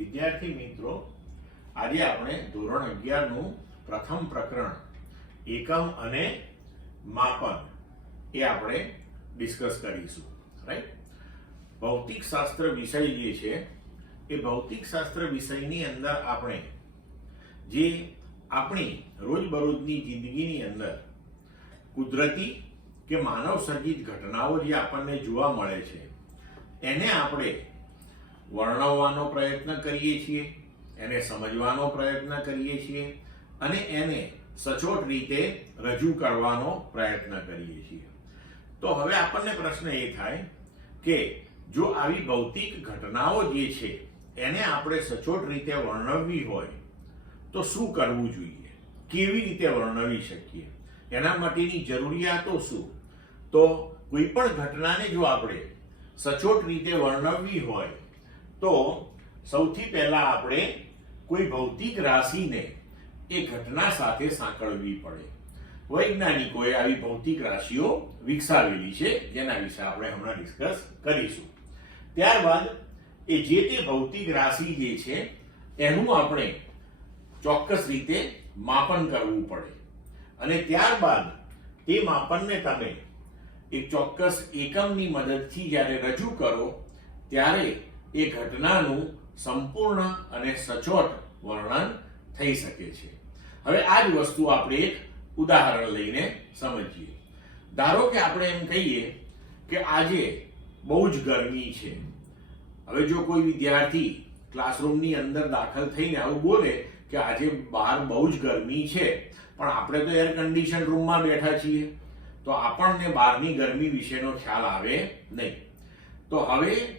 વિદ્યાર્થી મિત્રો, આજે આપણે ધોરણ 11 નું પ્રથમ પ્રકરણ એકમ અને માપન એ આપણે ડિસ્કસ કરીશું. રાઈટ? ભૌતિક શાસ્ત્ર વિષય જે છે એ ભૌતિક શાસ્ત્ર વિષયની અંદર આપણે જે આપણી રોજબરોજની જિંદગીની અંદર કુદરતી કે માનવ સર્જિત ઘટનાઓ જે આપણને જોવા મળે છે એને આપણે વર્ણવવાનો પ્રયત્ન કરીએ છીએ, એને સમજવાનો પ્રયત્ન કરીએ છીએ અને એને સચોટ રીતે રજૂ કરવાનો પ્રયત્ન કરીએ છીએ. તો હવે આપણને પ્રશ્ન એ થાય કે જો આવી ભૌતિક ઘટનાઓ જે છે એને આપણે સચોટ રીતે વર્ણવવી હોય તો શું કરવું જોઈએ, કેવી રીતે વર્ણવી શકીએ, એના માટેની જરૂરિયાતો શું? તો કોઈ પણ ઘટનાને જો આપણે સચોટ રીતે વર્ણવવી હોય તો સૌથી પહેલા આપણે કોઈ ભૌતિક રાશિને એ ઘટના સાથે સાંકળવી પડે. વૈજ્ઞાનિકોએ આવી ભૌતિક રાશિઓ વિકસાવેલી છે, જેના વિશે આપણે હમણાં ડિસ્કસ કરીશું. ત્યારબાદ એ જે તે ભૌતિક રાશિ જે છે એનું આપણે ચોક્કસ રીતે માપન કરવું પડે અને ત્યારબાદ તે માપનને તમે એક ચોક્કસ એકમની મદદથી જ્યારે રજૂ કરો ત્યારે એ ઘટનાનું સંપૂર્ણ અને સચોટ વર્ણન થઈ શકે છે. હવે આ જ વસ્તુ આપણે એક ઉદાહરણ લઈને સમજીએ. ધારો કે આપણે એમ કહીએ કે આજે બહુ જ ગરમી છે. હવે જો કોઈ વિદ્યાર્થી ક્લાસરૂમની અંદર દાખલ થઈને આવું બોલે કે આજે બહાર બહુ જ ગરમી છે, પણ આપણે તો એર કન્ડિશન રૂમમાં બેઠા છીએ, તો આપણને બહારની ગરમી વિશેનો ખ્યાલ આવે નહીં. તો હવે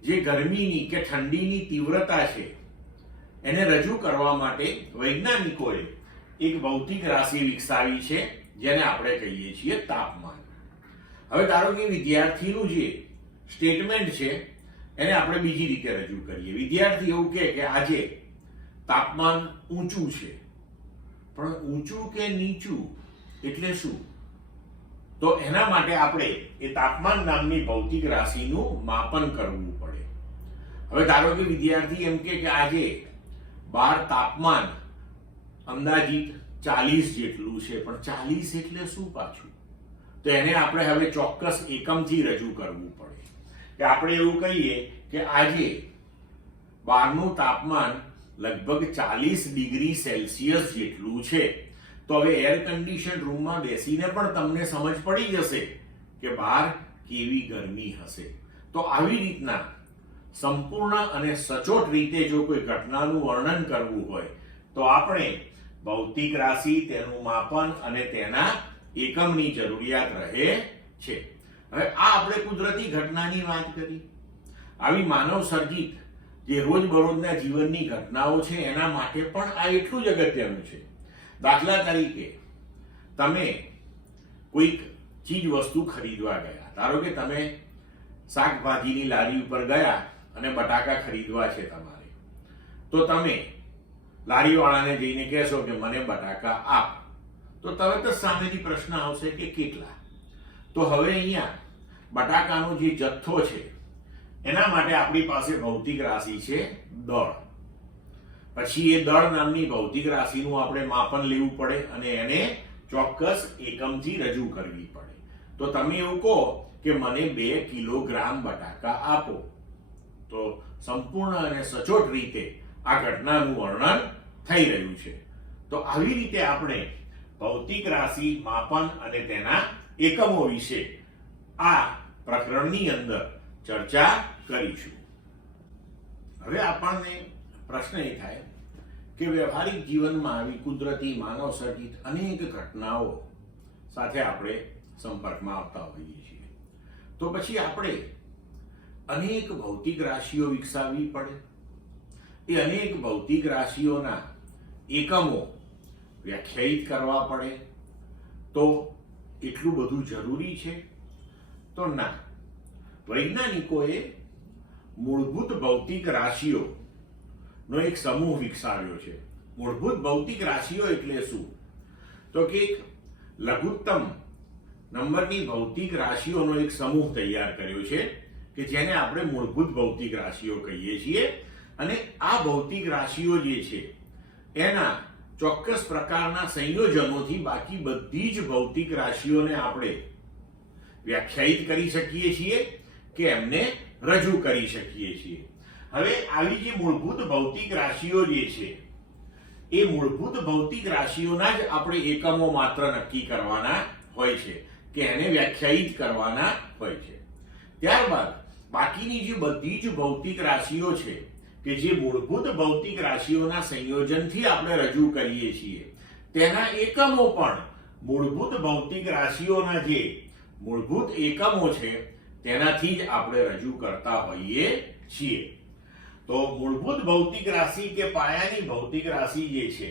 જે ગરમીની કે ઠંડીની તીવ્રતા છે એને રજૂ કરવા માટે વૈજ્ઞાનિકોએ એક ભૌતિક રાશિ વિકસાવી છે, જેને આપણે કહીએ છીએ તાપમાન. હવે ધારો કે વિદ્યાર્થીનું જે સ્ટેટમેન્ટ છે એને આપણે બીજી રીતે રજૂ કરીએ. વિદ્યાર્થી એવું કહે કે આજે તાપમાન ઊંચું છે, પણ ઊંચું કે નીચું એટલે શું? તો એના માટે આપણે એ તાપમાન નામની ભૌતિક રાશિનું માપન કરવું પડે. હવે ધારો કે વિદ્યાર્થી એમ કે આજે બહાર તાપમાન અંદાજિત 40 જેટલું છે, પણ 40 એટલે શું પાછું? તો એને આપણે હવે ચોક્કસ એકમથી રજૂ કરવું પડે કે આપણે એવું કહીએ કે આજે બહારનું તાપમાન લગભગ 40 ડિગ્રી સેલ્સિયસ જેટલું છે. તો હવે એર કન્ડિશન રૂમમાં બેસીને પણ તમને સમજ પડી જશે કે બહાર કેવી ગરમી હશે. તો આવી રીતના સંપૂર્ણ અને સચોટ રીતે જો કોઈ ઘટનાનું વર્ણન કરવું હોય તો આપણે ભૌતિક રાશિ, તેનું માપન અને તેના એકમની જરૂરિયાત રહે છે. હવે આ આપણે કુદરતી ઘટનાની વાત કરી. આવી માનવ સર્જિત જે રોજબરોજના જીવનની ઘટનાઓ છે એના માટે પણ આ એટલું જ અગત્યનું છે. દાખલા તરીકે તમે કોઈક ચીજ વસ્તુ ખરીદવા ગયા. ધારો કે તમે શાકભાજીની લારી ઉપર ગયા અને બટાકા ખરીદવા છે તમારે, તો તમે લારીવાળાને જઈને કહેશો કે મને બટાકા આપ, તો તરત જ સામેથી પ્રશ્ન આવશે કે કેટલા? તો હવે અહીંયા બટાકાનો જે જથ્થો છે એના માટે આપણી પાસે ભૌતિક રાશિ છે દળ. પછી એ દળ નામની ભૌતિક રાશિનું આપણે માપન લેવું પડે અને એને ચોક્કસ એકમથી રજૂ કરવી પડે. તો તમે એવું કહો કે મને 2 કિલોગ્રામ બટાકા આપો, તો સંપૂર્ણ અને સચોટ રીતે આ ઘટનાનું વર્ણન થઈ રહ્યું છે. તો આવી રીતે આપણે ભૌતિક રાશિ, માપન અને તેના એકમો વિશે આ પ્રકરણની અંદર ચર્ચા કરીશું. હવે આપણને પ્રશ્ન એ થાય કે વ્યવહારિક જીવનમાં આવી કુદરતી માનવ સર્જિત અનેક ઘટનાઓ સાથે આપણે સંપર્કમાં આવતા હોઈએ છીએ, તો પછી આપણે અનેક ભૌતિક રાશિઓ વિકસાવવી પડે. એ અનેક ભૌતિક રાશિઓના એકમો વ્યાખ્યાયિત કરવા પડે. તો એટલું બધું જરૂરી છે? તો ના. વૈજ્ઞાનિકોએ મૂળભૂત ભૌતિક રાશિઓ નો એક સમૂહ વિકસાવ્યો છે. મૂળભૂત ભૌતિક રાશિઓ એટલે શું? તો કે એક લઘુત્તમ નંબરની ભૌતિક રાશિઓનો એક સમૂહ તૈયાર કર્યો છે કે જેને આપણે મૂળભૂત ભૌતિક રાશિઓ કહીએ છીએ. અને આ ભૌતિક રાશિઓ જે છે એના ચોક્કસ પ્રકારના સંયોજનોથી બાકી બધી જ ભૌતિક રાશિઓને આપણે વ્યાખ્યાયિત કરી શકીએ છીએ કે એમને રજૂ કરી શકીએ છીએ. હવે આવી જે મૂળભૂત ભૌતિક રાશિઓ જે છે એ મૂળભૂત ભૌતિક રાશિઓના જ આપણે એકમો માત્ર નક્કી કરવાના હોય છે કે એને વ્યાખ્યાયિત કરવાના હોય છે. ત્યારબાદ બાકીની જે બધી જ ભૌતિક રાશિઓ છે કે જે મૂળભૂત ભૌતિક રાશિઓના સંયોજનથી આપણે રજૂ કરીએ છીએ તેના એકમો પણ મૂળભૂત ભૌતિક રાશિઓના જે મૂળભૂત એકમો છે તેનાથી જ આપણે રજૂ કરતા હોઈએ છીએ. તો મૂળભૂત ભૌતિક રાશિ કે પાયાની ભૌતિક રાશિ જે છે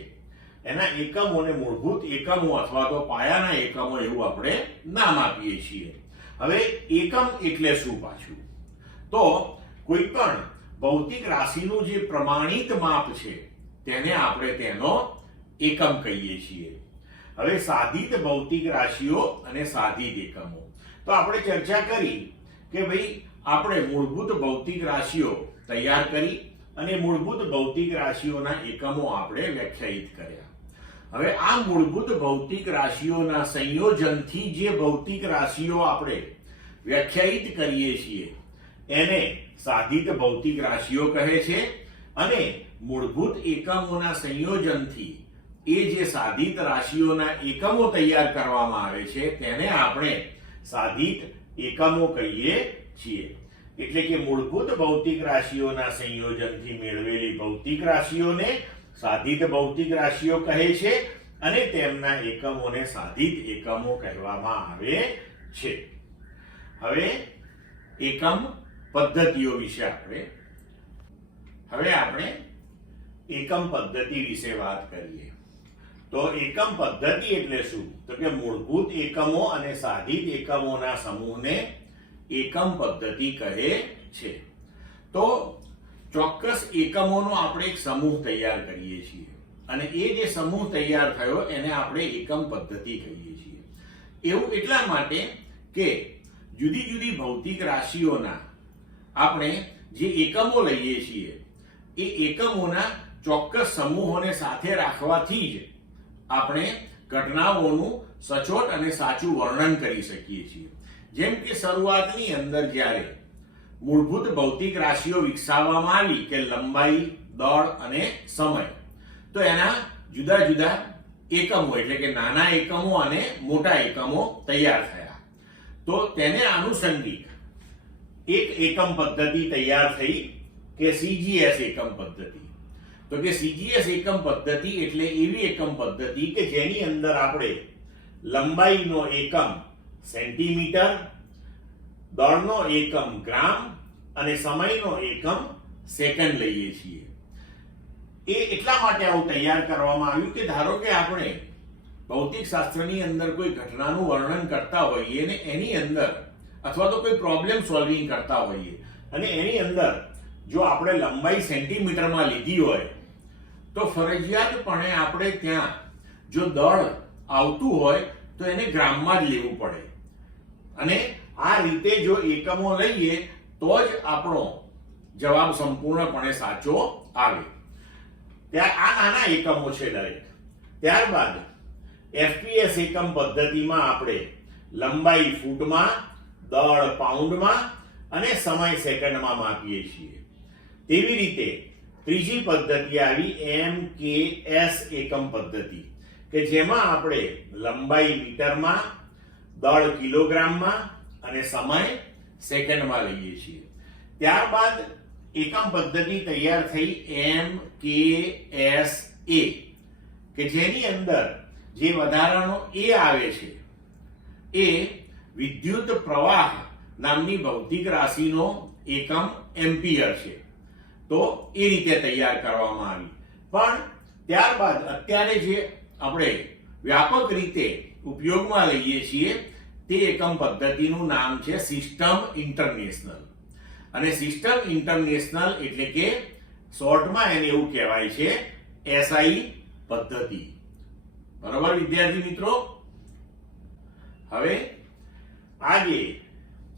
એના એકમોને મૂળભૂત એકમો અથવા તો પાયાના એકમો એવું આપણે નામ આપીએ છીએ. હવે એકમ એટલે શું પાછું? તો કોઈ પણ ભૌતિક રાશિનું જે પ્રમાણિત માપ છે તેને આપણે તેનો એકમ કહીએ છીએ. હવે સાધિત ભૌતિક રાશિઓ અને સાધિત એકમો. તો આપણે ચર્ચા કરી કે ભાઈ આપણે મૂળભૂત ભૌતિક રાશિઓ તૈયાર કરી અને મૂળભૂત ભૌતિક રાશિઓના એકમો આપણે વ્યાખ્યાયિત કર્યા. હવે આ મૂળભૂત ભૌતિક રાશિઓના સંયોજનથી જે ભૌતિક રાશિઓ આપણે વ્યાખ્યાયિત કરીએ છીએ એને સાધિત ભૌતિક રાશિઓ કહે છે અને મૂળભૂત એકમોના સંયોજનથી એ જે સાધિત રાશિઓના એકમો તૈયાર કરવામાં આવે છે તેને આપણે સાધિત એકમો કહીએ છીએ. એટલે કે મૂળભૂત ભૌતિક રાશિઓના સંયોજનથી મેળવેલી ભૌતિક રાશિઓને સાધિત ભૌતિક રાશિઓ કહે છે અને તેમના એકમોને સાધિત એકમો કહેવામાં આવે છે. હવે એકમ પદ્ધતિઓ વિશે આપણે એકમ પદ્ધતિ વિશે વાત કરીએ. તો એકમ પદ્ધતિ એટલે શું? તો કે મૂળભૂત એકમો અને સાધિત એકમોના સમૂહને એકમ પદ્ધતિ કહે છે. તો ચોક્કસ એકમોનો આપણે એક સમૂહ તૈયાર કરીએ છીએ અને એ જે સમૂહ તૈયાર થયો એને આપણે એકમ પદ્ધતિ કહીએ છીએ. એવું એટલા માટે કે જુદી જુદી ભૌતિક રાશિઓના આપણે જે એકમો લઈએ છીએ એ એકમોના ચોક્કસ સમૂહોને સાથે રાખવાથી જ આપણે ઘટનાઓનું સચોટ અને સાચું વર્ણન કરી શકીએ છીએ. જેમ કે શરૂઆતની અંદર જ્યારે મૂળભૂત ભૌતિક રાશિઓ વિકસાવવામાં આવી કે લંબાઈ, દળ અને સમય, તો એના જુદા જુદા એકમો એટલે કે નાના એકમો અને મોટા એકમો તૈયાર થયા. તો તેને આનુષંગિક એક એકમ પદ્ધતિ તૈયાર થઈ કે સીજીએસ એકમ પદ્ધતિ. તો કે સીજીએસ એકમ પદ્ધતિ એટલે એવી એકમ પદ્ધતિ કે જેની અંદર આપણે લંબાઈનો એકમ સેન્ટીમીટર, દળનો એકમ ગ્રામ અને સમયનો એકમ સેકન્ડ લઈએ છીએ. એ એટલા માટે આવું તૈયાર કરવામાં આવ્યું કે ધારો કે આપણે ભૌતિક શાસ્ત્રની અંદર કોઈ ઘટનાનું વર્ણન કરતા હોઈએ અને એની અંદર અથવા તો કોઈ પ્રોબ્લેમ સોલ્વિંગ કરતા હોઈએ અને એની અંદર જો આપણે લંબાઈ સેન્ટીમીટરમાં લીધી હોય તો ફરજિયાતપણે આપણે ત્યાં જો દળ આવતું હોય તો એને ગ્રામમાં જ લેવું પડે અને આ રીતે જો એકમો લઈએ તો જ આપણો જવાબ સંપૂર્ણપણે સાચો આવે. ત્યાં આ નાના એકમો છે દરેક. ત્યારબાદ એફપીએસ એકમ પદ્ધતિમાં આપણે લંબાઈ ફૂટમાં, દળ પાઉન્ડમાં અને સમય સેકન્ડમાં માપીએ છીએ. તેવી રીતે ત્રીજી પદ્ધતિ આવી એમકેએસ એકમ પદ્ધતિ કે જેમાં આપણે લંબાઈ મીટરમાં, દળ કિલોગ્રામમાં અને સમય સેકન્ડમાં લઈએ છીએ. ત્યારબાદ એકમ પદ્ધતિ તૈયાર થઈ MKSA કે જેની અંદર જે વધારાનો એ આવે છે એ વિદ્યુત પ્રવાહ નામની ભૌતિક રાશિનો એકમ એમ્પિયર છે. તો એ રીતે તૈયાર કરવામાં આવી. પણ ત્યારબાદ અત્યારે જે આપણે વ્યાપક રીતે ઉપયોગમાં લઈએ છીએ તે એકમ પદ્ધતિનું નામ છે સિસ્ટમ ઇન્ટરનેશનલ. અને સિસ્ટમ ઇન્ટરનેશનલ એટલે કે શોર્ટમાં એને એવું કહેવાય છે એસઆઈ પદ્ધતિ. બરાબર વિદ્યાર્થી મિત્રો? હવે આ જે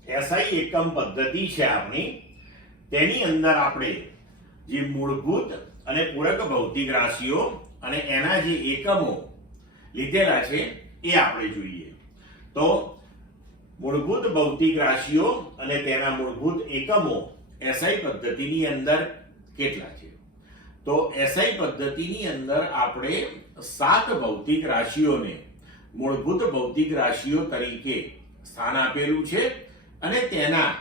એસઆઈ એકમ પદ્ધતિ છે આપણી, તેની અંદર આપણે જે મૂળભૂત અને પૂરક ભૌતિક રાશિઓ અને એના જે એકમો લીધેલા છે એ આપણે જોઈએ. તો મૂળભૂત ભૌતિક રાશિઓ અને તેના મૂળભૂત એકમો SI પદ્ધતિની અંદર કેટલા છે? તો SI પદ્ધતિની અંદર આપણે 7 ભૌતિક રાશિઓને મૂળભૂત ભૌતિક રાશિઓ તરીકે સ્થાન આપેલું છે અને તેના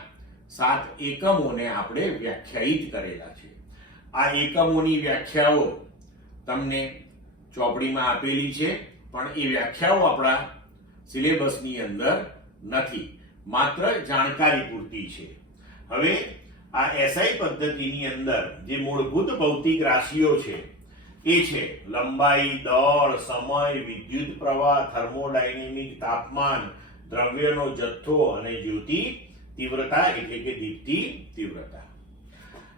7 એકમોને આપણે વ્યાખ્યાયિત કરેલા છે. આ એકમોની વ્યાખ્યાઓ તમને ચોપડીમાં આપેલી છે, પણ એ વ્યાખ્યાઓ આપણા સિલેબસની અંદર નથી, માત્ર જાણકારી પૂરતી છે. હવે આ SI પદ્ધતિની અંદર જે મૂળભૂત ભૌતિક રાશિઓ છે એ છે લંબાઈ, દળ, સમય, વિદ્યુત પ્રવાહ, થર્મોડાયનેમિક, તાપમાન, દ્રવ્યનો જથ્થો અને જ્યોતિ તીવ્રતા એટલે કે દીપ્તિ તીવ્રતા.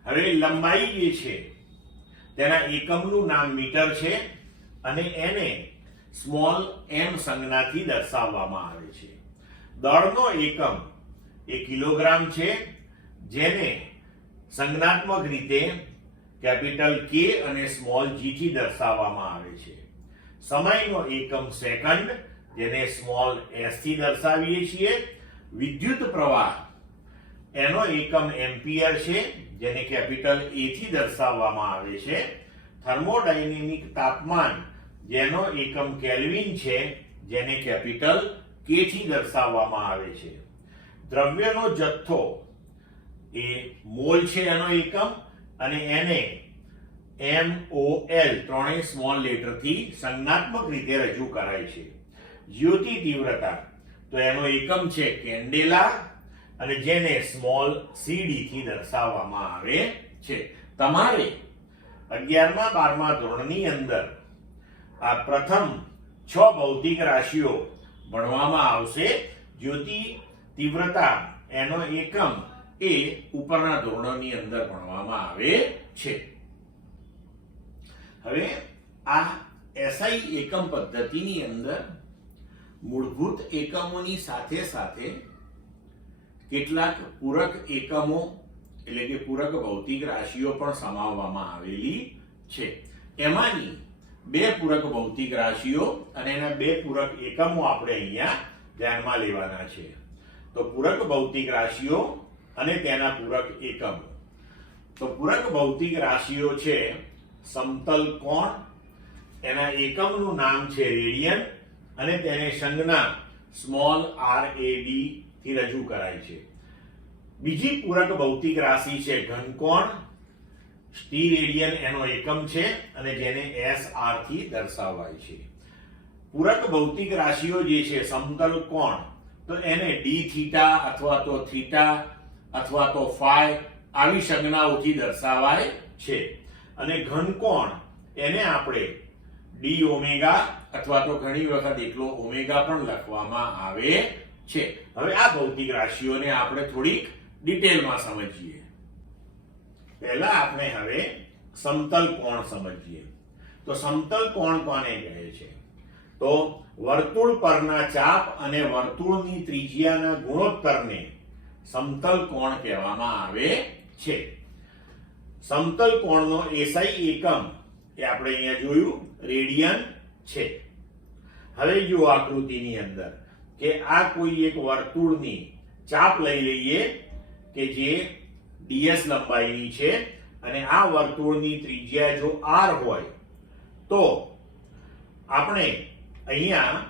હવે લંબાઈ જે છે તેના એકમનું નામ મીટર છે અને એને સ્મોલ m સંજ્ઞાથી દર્શાવવામાં આવે છે. દળનો એકમ એ કિલોગ્રામ છે, જેને સંજ્ઞાત્મક રીતે કેપિટલ K અને સ્મોલ g થી દર્શાવવામાં આવે છે. સમયનો એકમ સેકન્ડ, જેને સ્મોલ s થી દર્શાવીએ છીએ. વિદ્યુત પ્રવાહ એનો એકમ એમ્પિયર છે, જેને કેપિટલ A થી દર્શાવવામાં આવે છે. થર્મોડાયનેમિક તાપમાન જેનો એકમ કેલ્વિન છે, જેને કેપિટલ K થી દર્શાવવામાં આવે છે. દ્રવ્યનો જથ્થો એ મોલ છે એનો એકમ, અને એને MOL ત્રણેય સ્મોલ લેટરથી સંજ્ઞાત્મક રીતે રજૂ કરાય છે. જ્યોતિ તીવ્રતા તો એનો એકમ છે કેન્ડેલા, અને જેને સ્મોલ cd થી દર્શાવવામાં આવે છે. તમારે 11મા 12મા ધોરણની અંદર આ પ્રથમ 6 ભૌતિક રાશિઓ ભણવામાં આવશે. જ્યોતિ તીવ્રતા એનો એકમ એ ઉપરના ધોરણોની અંદર ભણવામાં આવે છે. હવે આ SI એકમ પદ્ધતિની અંદર મૂળભૂત એકમોની સાથે સાથે કેટલાક પૂરક એકમો એટલે કે પૂરક ભૌતિક રાશિઓ પણ સમાવવામાં આવેલી છે. એમાંની 2 પૂરક ભૌતિક રાશિઓ અને એના 2 પૂરક એકમો આપણે અહીંયા ધ્યાનમાં લેવાના છે. તો પૂરક ભૌતિક રાશિઓ અને તેના પૂરક એકમો. તો પૂરક ભૌતિક રાશિઓ છે સમતલ કોણ, એના એકમનું નામ છે રેડિયન, અને તેને સંજ્ઞા સ્મોલ rad થી રજૂ કરાય છે. બીજી પૂરક ભૌતિક રાશિ છે ઘનકોણ. સ્ટીરેડિયન એનો એકમ છે અને જેને SR થી દર્શાવાય છે. પૂરક ભૌતિક રાશિઓ જે છે સમતલ કોણ, તો એને d થીટા અથવા તો થીટા અથવા તો ફાઈ આવી સંજ્ઞાઓથી દર્શાવાય છે. અને ઘનકોણ એને આપણે d ઓમેગા અથવા તો ઘણી વખત એકલો ઓમેગા પણ લખવામાં આવે છે. હવે આ ભૌતિક રાશિઓને આપણે થોડીક ડિટેલમાં સમજીએ. પહેલા આપણે હવે સમતલ કોણ સમજીએ. તો સમતલ કોણ કોને કહે છે? તો વર્તુળ પરના ચાપ અને વર્તુળની ત્રિજ્યાના ગુણોત્તરને સમતલ કોણ કહેવામાં આવે છે. સમતલ કોણનો SI એકમ એ આપણે અહીંયા જોયું રેડિયન છે. હવે જો આકૃતિની અંદર કે આ કોઈ એક વર્તુળની ચાપ લઈ લઈએ કે જે ds લંબાઈની છે, અને આ વર્તુળની ત્રિજ્યા જો r હોય તો આપણે અહીંયા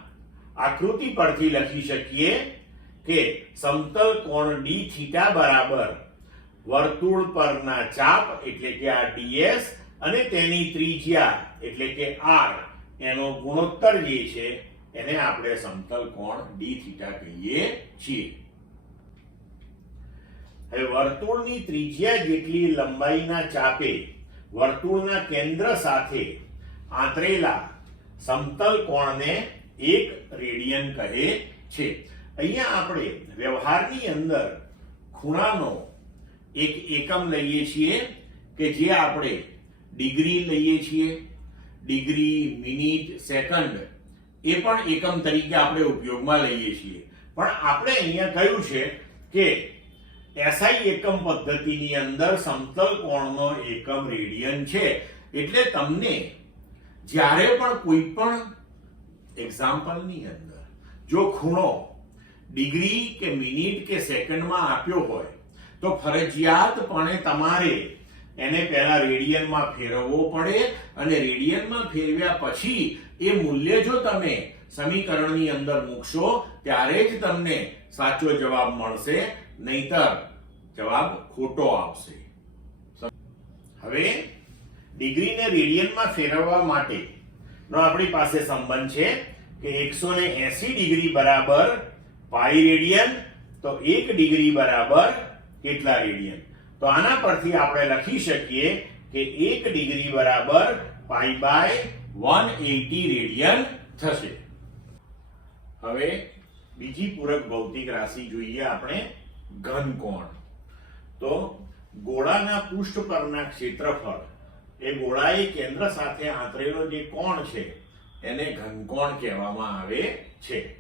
આકૃતિ પરથી લખી શકીએ કે સમતલ કોણ d થીટા બરાબર વર્તુળ પરના ચાપ એટલે કે આ ds અને તેની ત્રિજ્યા એટલે કે r એનો ગુણોત્તર જે છે એને આપણે સમતલ કોણ d થીટા કહીએ છીએ. હવે વર્તુળની ત્રિજ્યા જેટલી લંબાઈના ચાપે વર્તુળના કેન્દ્ર સાથે આંતરેલા સમતલ કોણને 1 રેડિયન કહે છે. અહીંયા આપણે વ્યવહારની અંદર ખૂણાનો એક એકમ લઈએ છીએ કે જે આપણે ડિગ્રી લઈએ છીએ. ડિગ્રી, મિનિટ, સેકન્ડ એ પણ એકમ તરીકે આપણે ઉપયોગમાં લઈએ છીએ. પણ આપણે અહીંયા કહ્યું છે કે એસઆઈ એકમ પદ્ધતિની અંદર સમતલ કોણનો એકમ રેડિયન છે. એટલે તમને જ્યારે પણ કોઈ પણ એક્ઝામ્પલની અંદર જો ખૂણો ડિગ્રી કે મિનિટ કે સેકન્ડમાં આપ્યો હોય તો ફરજિયાતપણે તમારે એને પહેલા રેડિયનમાં ફેરવવો પડે અને રેડિયનમાં ફેરવ્યા પછી એ મૂલ્ય જો તમે સમીકરણની અંદર મૂકશો ત્યારે જ તમને સાચો જવાબ મળશે, નહીતર જવાબ ખોટો આવશે. હવે ડિગ્રીને રેડિયનમાં ફેરવવા માટે નો આપણી પાસે સંબંધ છે કે 180 ડિગ્રી બરાબર પાઈ રેડિયન, તો 1 ડિગ્રી બરાબર કેટલા રેડિયન? તો આના પરથી આપણે લખી શકીએ કે 1 ડિગ્રી બરાબર પાઈ બાય 180 રેડિયન થશે. હવે બીજી પૂરક ભૌતિક રાશિ જોઈએ આપણે, ઘનકોણ. તો ગોળાના પૃષ્ઠ પરના ક્ષેત્રફળ એ ગોળાએ કેન્દ્ર સાથે આંતરેલો જે કોણ છે એને ઘનકોણ કહેવામાં આવે છે.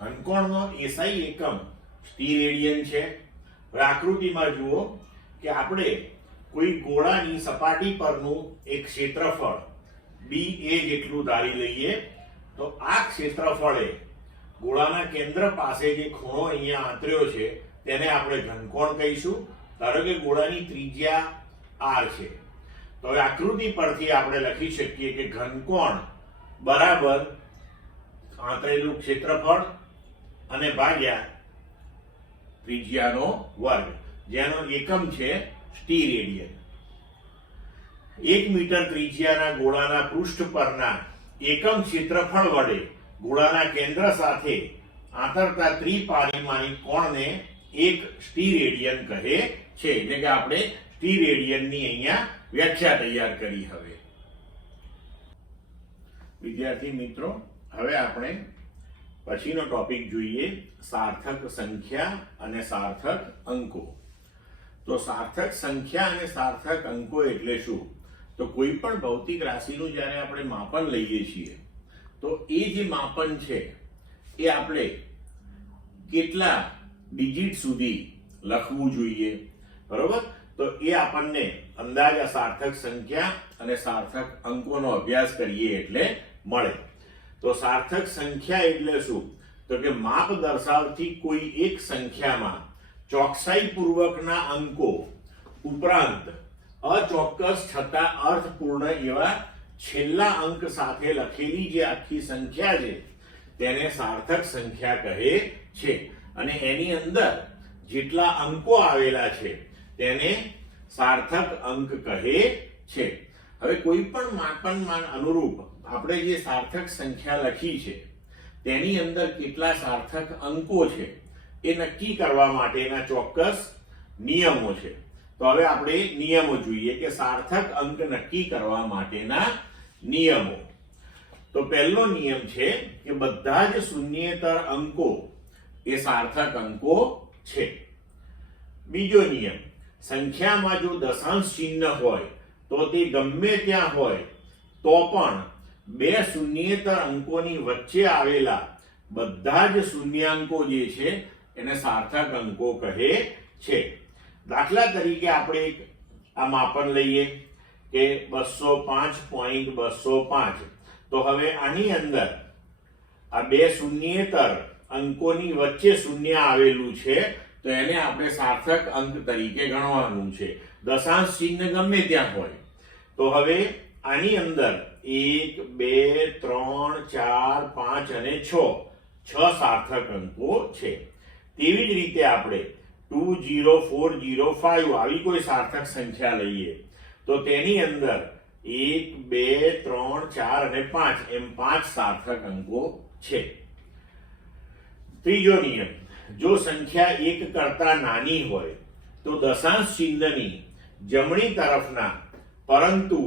ઘનકોણનો એસઆઈ એકમ સ્ટીરેડિયન છે. હવે આકૃતિમાં જુઓ કે આપણે કોઈ ગોળાની સપાટી પરનું એક ક્ષેત્રફળ dA જેટલું ધારી લઈએ તો આ ક્ષેત્રફળે ગોળાના કેન્દ્ર પાસે જે ખૂણો અહીંયા આંતર્યો છે તેને આપણે ઘનકોણ કહીશું. ધારો કે ગોળાની ત્રિજ્યા r છે, તો હવે આકૃતિ પરથી આપણે લખી શકીએ કે ઘનકોણ બરાબર આંતરેલું ક્ષેત્રફળ અને ભાગ્યા ત્રિજ્યાનો વર્ગ, જેનો એકમ છે સ્ટીરેડિયન. 1 મીટર ત્રિજ્યાના ગોળાના પૃષ્ઠ પરના એકમ ક્ષેત્રફળ વડે ગોળાના કેન્દ્ર સાથે આંતરતા ત્રિપારિમાણિક કોણને એક સ્ટીરેડિયન કહે છે. એટલે કે આપણે સ્ટીરેડિયનની અહીંયા વ્યાખ્યા તૈયાર કરી. હવે વિદ્યાર્થી મિત્રો, હવે આપણે પછીનો ટોપિક જોઈએ, સાર્થક સંખ્યા અને સાર્થક અંકો. તો સાર્થક સંખ્યા અને સાર્થક અંકો એટલે શું? તો કોઈ પણ ભૌતિક રાશિનું જ્યારે આપણે માપન લઈએ છીએ તો એ જે માપન છે એ આપણે કેટલા ડિજિટ સુધી લખવું જોઈએ, બરોબર? તો એ આપણને અંદાજ સાર્થક સંખ્યા અને સાર્થક અંકોનો અભ્યાસ કરીએ એટલે મળે. તો સાર્થક સંખ્યા એટલે શું? તો કે માપ દર્શાવતી કોઈ એક સંખ્યામાં ચોકસાઈ પૂર્વકના અંકો ઉપરાંત અચોક્કસ છતાં અર્થપૂર્ણ એવા છેલ્લા અંક સાથે લખેલી જે આખી સંખ્યા છે તેને સાર્થક સંખ્યા કહે છે. અને એની અંદર જેટલા અંકો આવેલા છે તેને સાર્થક અંક કહે છે. હવે કોઈ પણ માપનમાં અનુરૂપ આપણે જે સાર્થક સંખ્યા લખી છે તેની અંદર કેટલા સાર્થક અંકો છે એ નક્કી કરવા માટેના ચોક્કસ નિયમો છે. તો હવે આપણે નિયમો જોઈએ કે સાર્થક અંક નક્કી કરવા માટેના નિયમો. તો પહેલો નિયમ છે કે બધા જ શૂન્યેતર અંકો એ સાર્થક અંકો છે. બીજો નિયમ, સંખ્યામાં જો દશાંશ ચિહ્ન હોય તો તે ગમે ત્યાં હોય તો પણ બે શૂન્યેતર અંકોની વચ્ચે આવેલા બધા જ શૂન્યાંકો જે છે એને સાર્થક અંકો કહે છે. દાખલા તરીકે આપણે આ માપન લઈએ કે 205.205. તો હવે આની અંદર આ બે શૂન્યેતર અંકોની વચ્ચે શૂન્ય આવેલું છે તો એને આપણે સાર્થક અંક તરીકે ગણવાનું છે. દશાંશ ચિહ્ન ગમે ત્યાં હોય. તો હવે આની અંદર 1, 2, 3, 4, 5 અને 6 સાર્થક અંકો છે. તેવી જ રીતે આપણે 20405 આવી કોઈ સાર્થક સંખ્યા લઈએ તો તેની અંદર 1, 2, 3, 4 અને 5 એમ 5 સાર્થક અંકો છે. ત્રીજો નિયમ, જો સંખ્યા 1 કરતા નાની હોય તો દશાંશ ચિહ્નની જમણી તરફના પરંતુ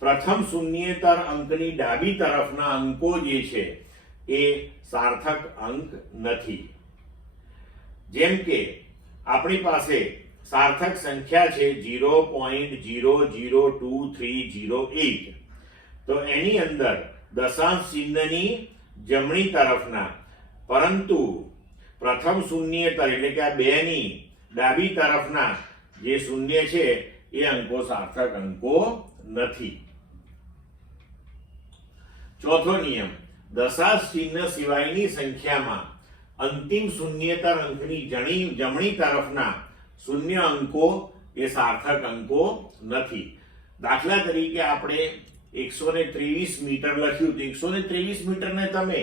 પ્રથમ શૂન્યેતર અંકની ડાબી તરફના અંકો જે છે એ સાર્થક અંક નથી. જેમ કે આપણી પાસે સાર્થક સંખ્યા છે 0.002308. તો એની અંદર દશાંશ ચિહ્નની જમણી તરફના પરંતુ પ્રથમ શૂન્યેતર એટલે કે આ 2 ની ડાબી તરફના જે શૂન્ય છે એ અંકો સાર્થક અંકો નથી. ચોથો નિયમ, દશાંશ ચિહ્ન સિવાયની સંખ્યામાં અંતિમ શૂન્યેતર અંકની જમણી તરફના શૂન્ય અંકો એ સાર્થક અંકો નથી. દાખલા તરીકે આપણે 123 મીટર લખ્યું તો 123 મીટરને તમે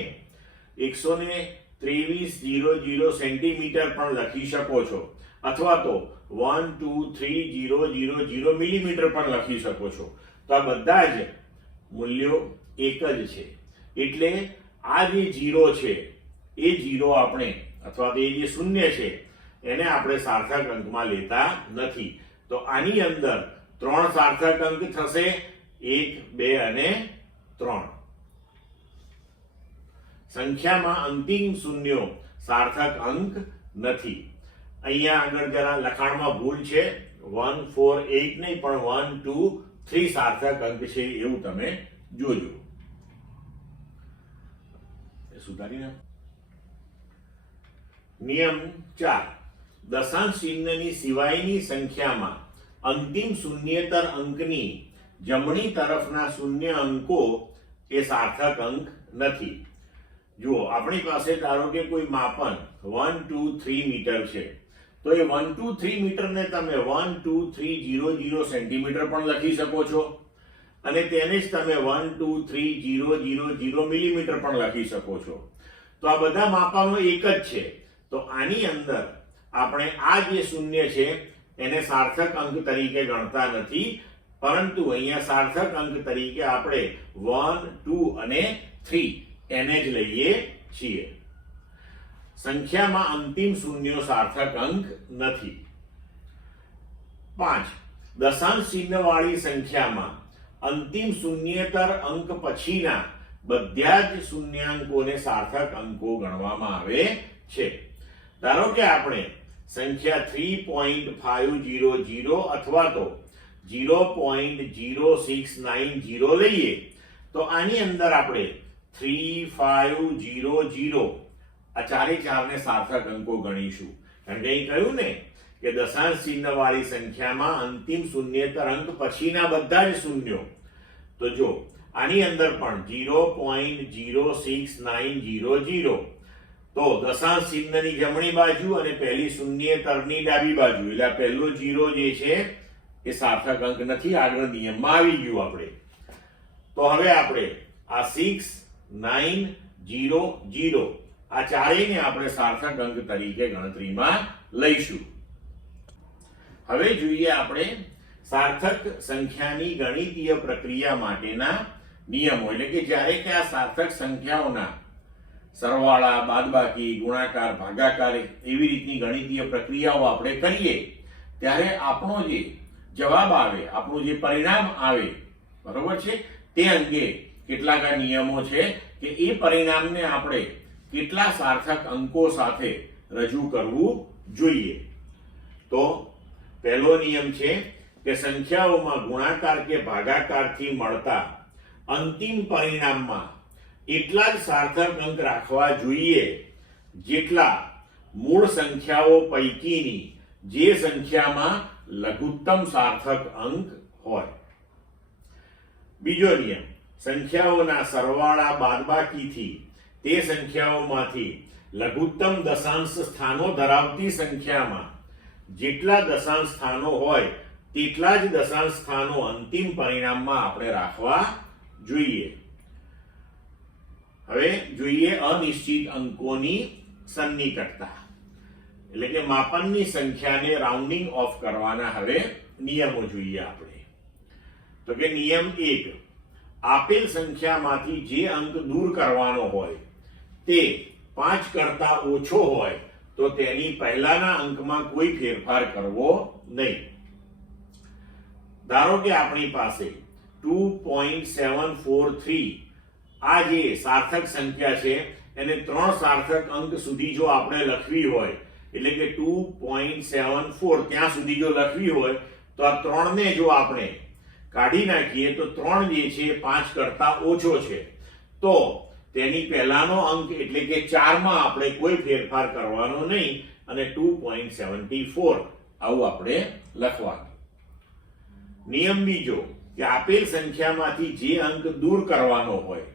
123.00 સેન્ટીમીટર પણ લખી શકો છો, અથવા તો 123.000 મિલીમીટર પણ લખી શકો છો. તો આ બધા જ મૂલ્યો એક જ છે, એટલે આ જે 0 છે એ 0 આપણે અથવા તો એ જે શૂન્ય છે એને આપણે સાર્થક અંકમાં લેતા નથી. તો આની અંદર 3 સાર્થક અંક થશે, 1, 2 અને 3. સંખ્યામાં અંતિમ શૂન્યો સાર્થક અંક નથી. અહીંયા આગળ જરા લખાણમાં ભૂલ છે, 1, 4, 8 નહીં પણ 1, 2, 3 સાર્થક અંક છે એવું તમે જોજો. સુધારી નાખો. નિયમ 4, દશાંશ ચિહ્નની સિવાયની સંખ્યામાં અંતિમ શૂન્યેતર અંકની જમણી તરફના શૂન્ય અંકો એ સાર્થક અંક નથી. જુઓ, આપણી પાસે ધારો કે કોઈ માપન 1, 2, 3 મીટર છે, તો એ 1, 2, 3 મીટરને તમે 123.00 સેન્ટીમીટર પણ લખી શકો છો, અને તેને જ તમે 123.000 મિલીમીટર પણ લખી શકો છો. તો આ બધા માપાનો એક જ છે. તો આની અંદર આપણે આ જે શૂન્ય છે એને સાર્થક અંક તરીકે ગણતા નથી, પરંતુ અહીંયા સાર્થક અંક તરીકે આપણે 1, 2 અને 3 એને જ લઈએ છીએ. સંખ્યામાં અંતિમ શૂન્યો સાર્થક અંક નથી. 5, દશાંશ ચિહ્નવાળી સંખ્યામાં અંતિમ શૂન્યેતર અંક પછીના બધા જ શૂન્યાંકોને સાર્થક અંકો ગણવામાં આવે છે. ધારો કે આપણે સંખ્યા 3.500 અથવા તો 0.0690 લઈએ, તો આની અંદર આપણે 3500 આ ચારે ચારને સાર્થક અંકો ગણીશું. કારણ કે અહીં કહ્યું ને કે દશાંશ ચિહ્ન વાળી સંખ્યામાં અંતિમ શૂન્યેતર અંક પછીના બધા જ શૂન્યો. તો જો આની અંદર પણ 0.06900, તો દશાંશ ચિહ્નની જમણી બાજુ અને પહેલી શૂન્યેતરની ડાબી બાજુ, એટલે આ પહેલો 0 જે છે એ સાર્થક અંક નથી. આગળ નિયમમાં આવી ગયું આપણે. તો હવે આપણે આ 6, 9, 0, 0 આ ચારેયને આપણે સાર્થક અંક તરીકે ગણતરીમાં લઈશું. હવે જોઈએ આપણે સાર્થક સંખ્યાની ગણિતીય પ્રક્રિયા માટેના નિયમો. એટલે કે જ્યારે કે આ સાર્થક સંખ્યાઓના સરવાળા, બાદબાકી, ગુણાકાર, ભાગાકાર એવી રીતની ગણિતીય પ્રક્રિયાઓ આપણે કરીએ ત્યારે આપણો જે જવાબ આવે, આપણું જે પરિણામ આવે, બરોબર છે, તે અંગે કેટલાક નિયમો છે કે એ પરિણામને આપણે કેટલા સાર્થક અંકો સાથે રજૂ કરવું જોઈએ. તો પહેલો નિયમ છે કે સંખ્યાઓમાં ગુણાકાર કે ભાગાકારથી મળતા અંતિમ પરિણામમાં એટલા જ સાર્થક અંક રાખવા જોઈએ જેટલા મૂળ સંખ્યાઓ પૈકીની જે સંખ્યામાં લઘુત્તમ સાર્થક અંક હોય. બીજો નિયમ, સંખ્યાઓના સરવાળા બાદબાકીથી તે સંખ્યાઓમાંથી લઘુત્તમ દશાંશ સ્થાનો ધરાવતી સંખ્યામાં જેટલા દશાંશ સ્થાનો હોય તેટલા જ દશાંશ સ્થાનો અંતિમ પરિણામમાં આપણે રાખવા જોઈએ. હવે જોઈએ અનિશ્ચિત અંકોની સન્નિકટતા, એટલે કે માપનની સંખ્યાને રાઉન્ડિંગ ઓફ કરવાના હવે નિયમો જોઈએ આપણે. તો કે નિયમ 1, આપેલ સંખ્યામાંથી જે અંક દૂર કરવાનો હોય તે 5 કરતા ઓછો હોય તો તેની પહેલાના અંકમાં કોઈ ફેરફાર કરવો નહીં. ધારો કે આપણી પાસે 2.743 આ જે સાર્થક સંખ્યા છે એને 3 સાર્થક અંક સુધી જો આપણે લખવી હોય, એટલે કે 2.74 ત્યાં સુધી જો લખવી હોય તો આ 3 ને જો આપણે કાઢી નાખીએ તો 3 જે છે 5 કરતા ઓછો છે, તો તેની પહેલાનો અંક એટલે કે 4 માં આપણે કોઈ ફેરફાર કરવાનો નહીં અને 2.74 આવું આપણે લખવાનું. નિયમ બીજો કે આપેલ સંખ્યામાંથી જે અંક દૂર કરવાનો હોય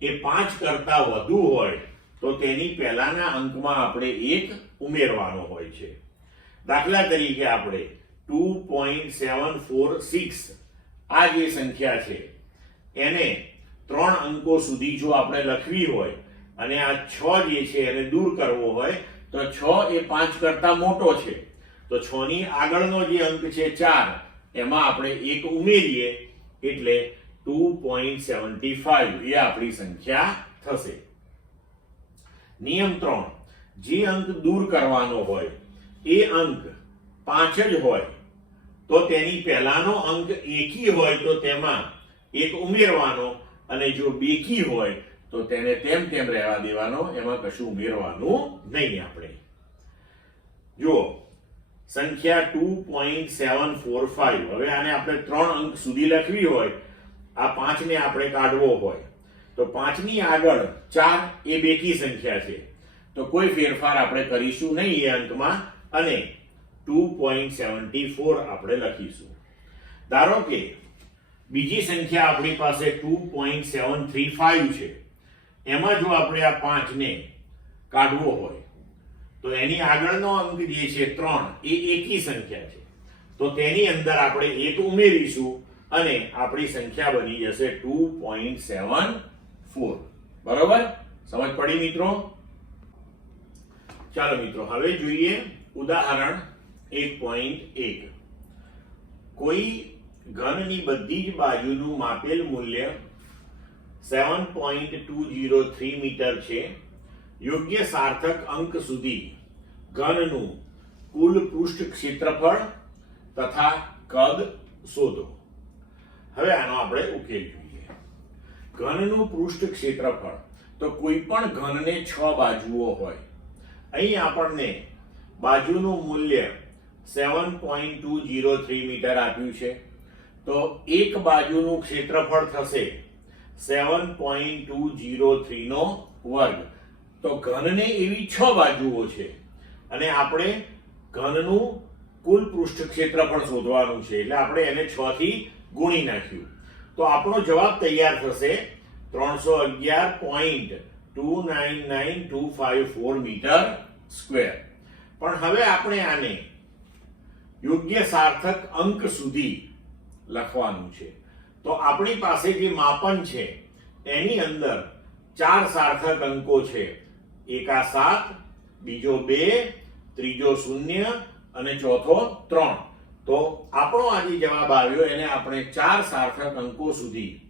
એ 5 કરતા વધુ હોય તો તેની પહેલાના અંકમાં આપણે 1 ઉમેરવાનો હોય છે. દાખલા તરીકે આપણે 2.746 આ જે સંખ્યા છે એને 3 અંકો સુધી જો આપણે લખવી હોય અને આ 6 જે છે એને દૂર કરવો હોય તો 6 એ 5 કરતા મોટો છે, તો 6 ની આગળનો જે અંક છે 4 એમાં આપણે 1 ઉમેરીએ એટલે 2.75 એ આપણી સંખ્યા થશે. નિયમ 3 જે અંક દૂર કરવાનો હોય એ અંક 5 જ હોય તો તેની પહેલાનો અંક એકી હોય તો તેમાં 1 ઉમેરવાનો, અને જો બેકી હોય તો તેને તેમ તેમ રહેવા દેવાનો, એમાં કશું ઉમેરવાનું નહીં. આપણે જુઓ સંખ્યા 2.745, હવે આને આપણે 3 અંક સુધી લખવી હોય, આ 5 ને આપણે કાઢવો હોય તો 5 ની આગળ 4 એ બેકી સંખ્યા છે તો કોઈ ફેરફાર આપણે કરીશું નહીં એ અંકમાં અને 2.74 આપણે લખીશું. ધારો કે બીજી સંખ્યા આપણી પાસે 2.735 છે, એમાં જો આપણે આ 5 ને કાઢવો હોય તો એની આગળનો અંક જે છે 3 એ એકી સંખ્યા છે તો તેની અંદર આપણે 1 ઉમેરીશું અને આપણી સંખ્યા બની જશે 2.74. બરોબર? સમજ પડી મિત્રો? ચાલો મિત્રો હવે જોઈએ ઉદાહરણ 1.1. કોઈ ઘનની બધી જ બાજુનું માપેલ મૂલ્ય 7.203 મીટર છે. યોગ્ય સાર્થક અંક સુધી ઘનનું કુલ પૃષ્ઠ ક્ષેત્રફળ તથા કદ શોધો. હવે આનો આપણે ઉકેલ જોઈએ. ઘનનું પૃષ્ઠ ક્ષેત્રફળ, તો કોઈ પણ ઘનને 6 બાજુઓ હોય. અહીં આપણને બાજુનું મૂલ્ય 7.203 મીટર આપ્યું છે તો એક બાજુનું ક્ષેત્રફળ થશે 7.203 નો વર્ગ. તો ઘનને એવી 6 બાજુઓ છે અને આપણે ઘનનું કુલ પૃષ્ઠ ક્ષેત્રફળ શોધવાનું છે એટલે આપણે એને 6 થી ગુણી નાખ્યું તો આપણો જવાબ તૈયાર થશે 311.299254 મીટર સ્ક્વેર. પણ હવે આપણે આને યોગ્ય સાર્થક અંક સુધી લખવાનું છે તો આપણી પાસે જે માપન છે એની અંદર 4 સાર્થક અંકો છે. એક આ 7, બીજો 2, ત્રીજો 0 અને ચોથો 3. તો આપણો આ જે જવાબ આવ્યો એને આપણે 4 સાર્થક અંકો સુધી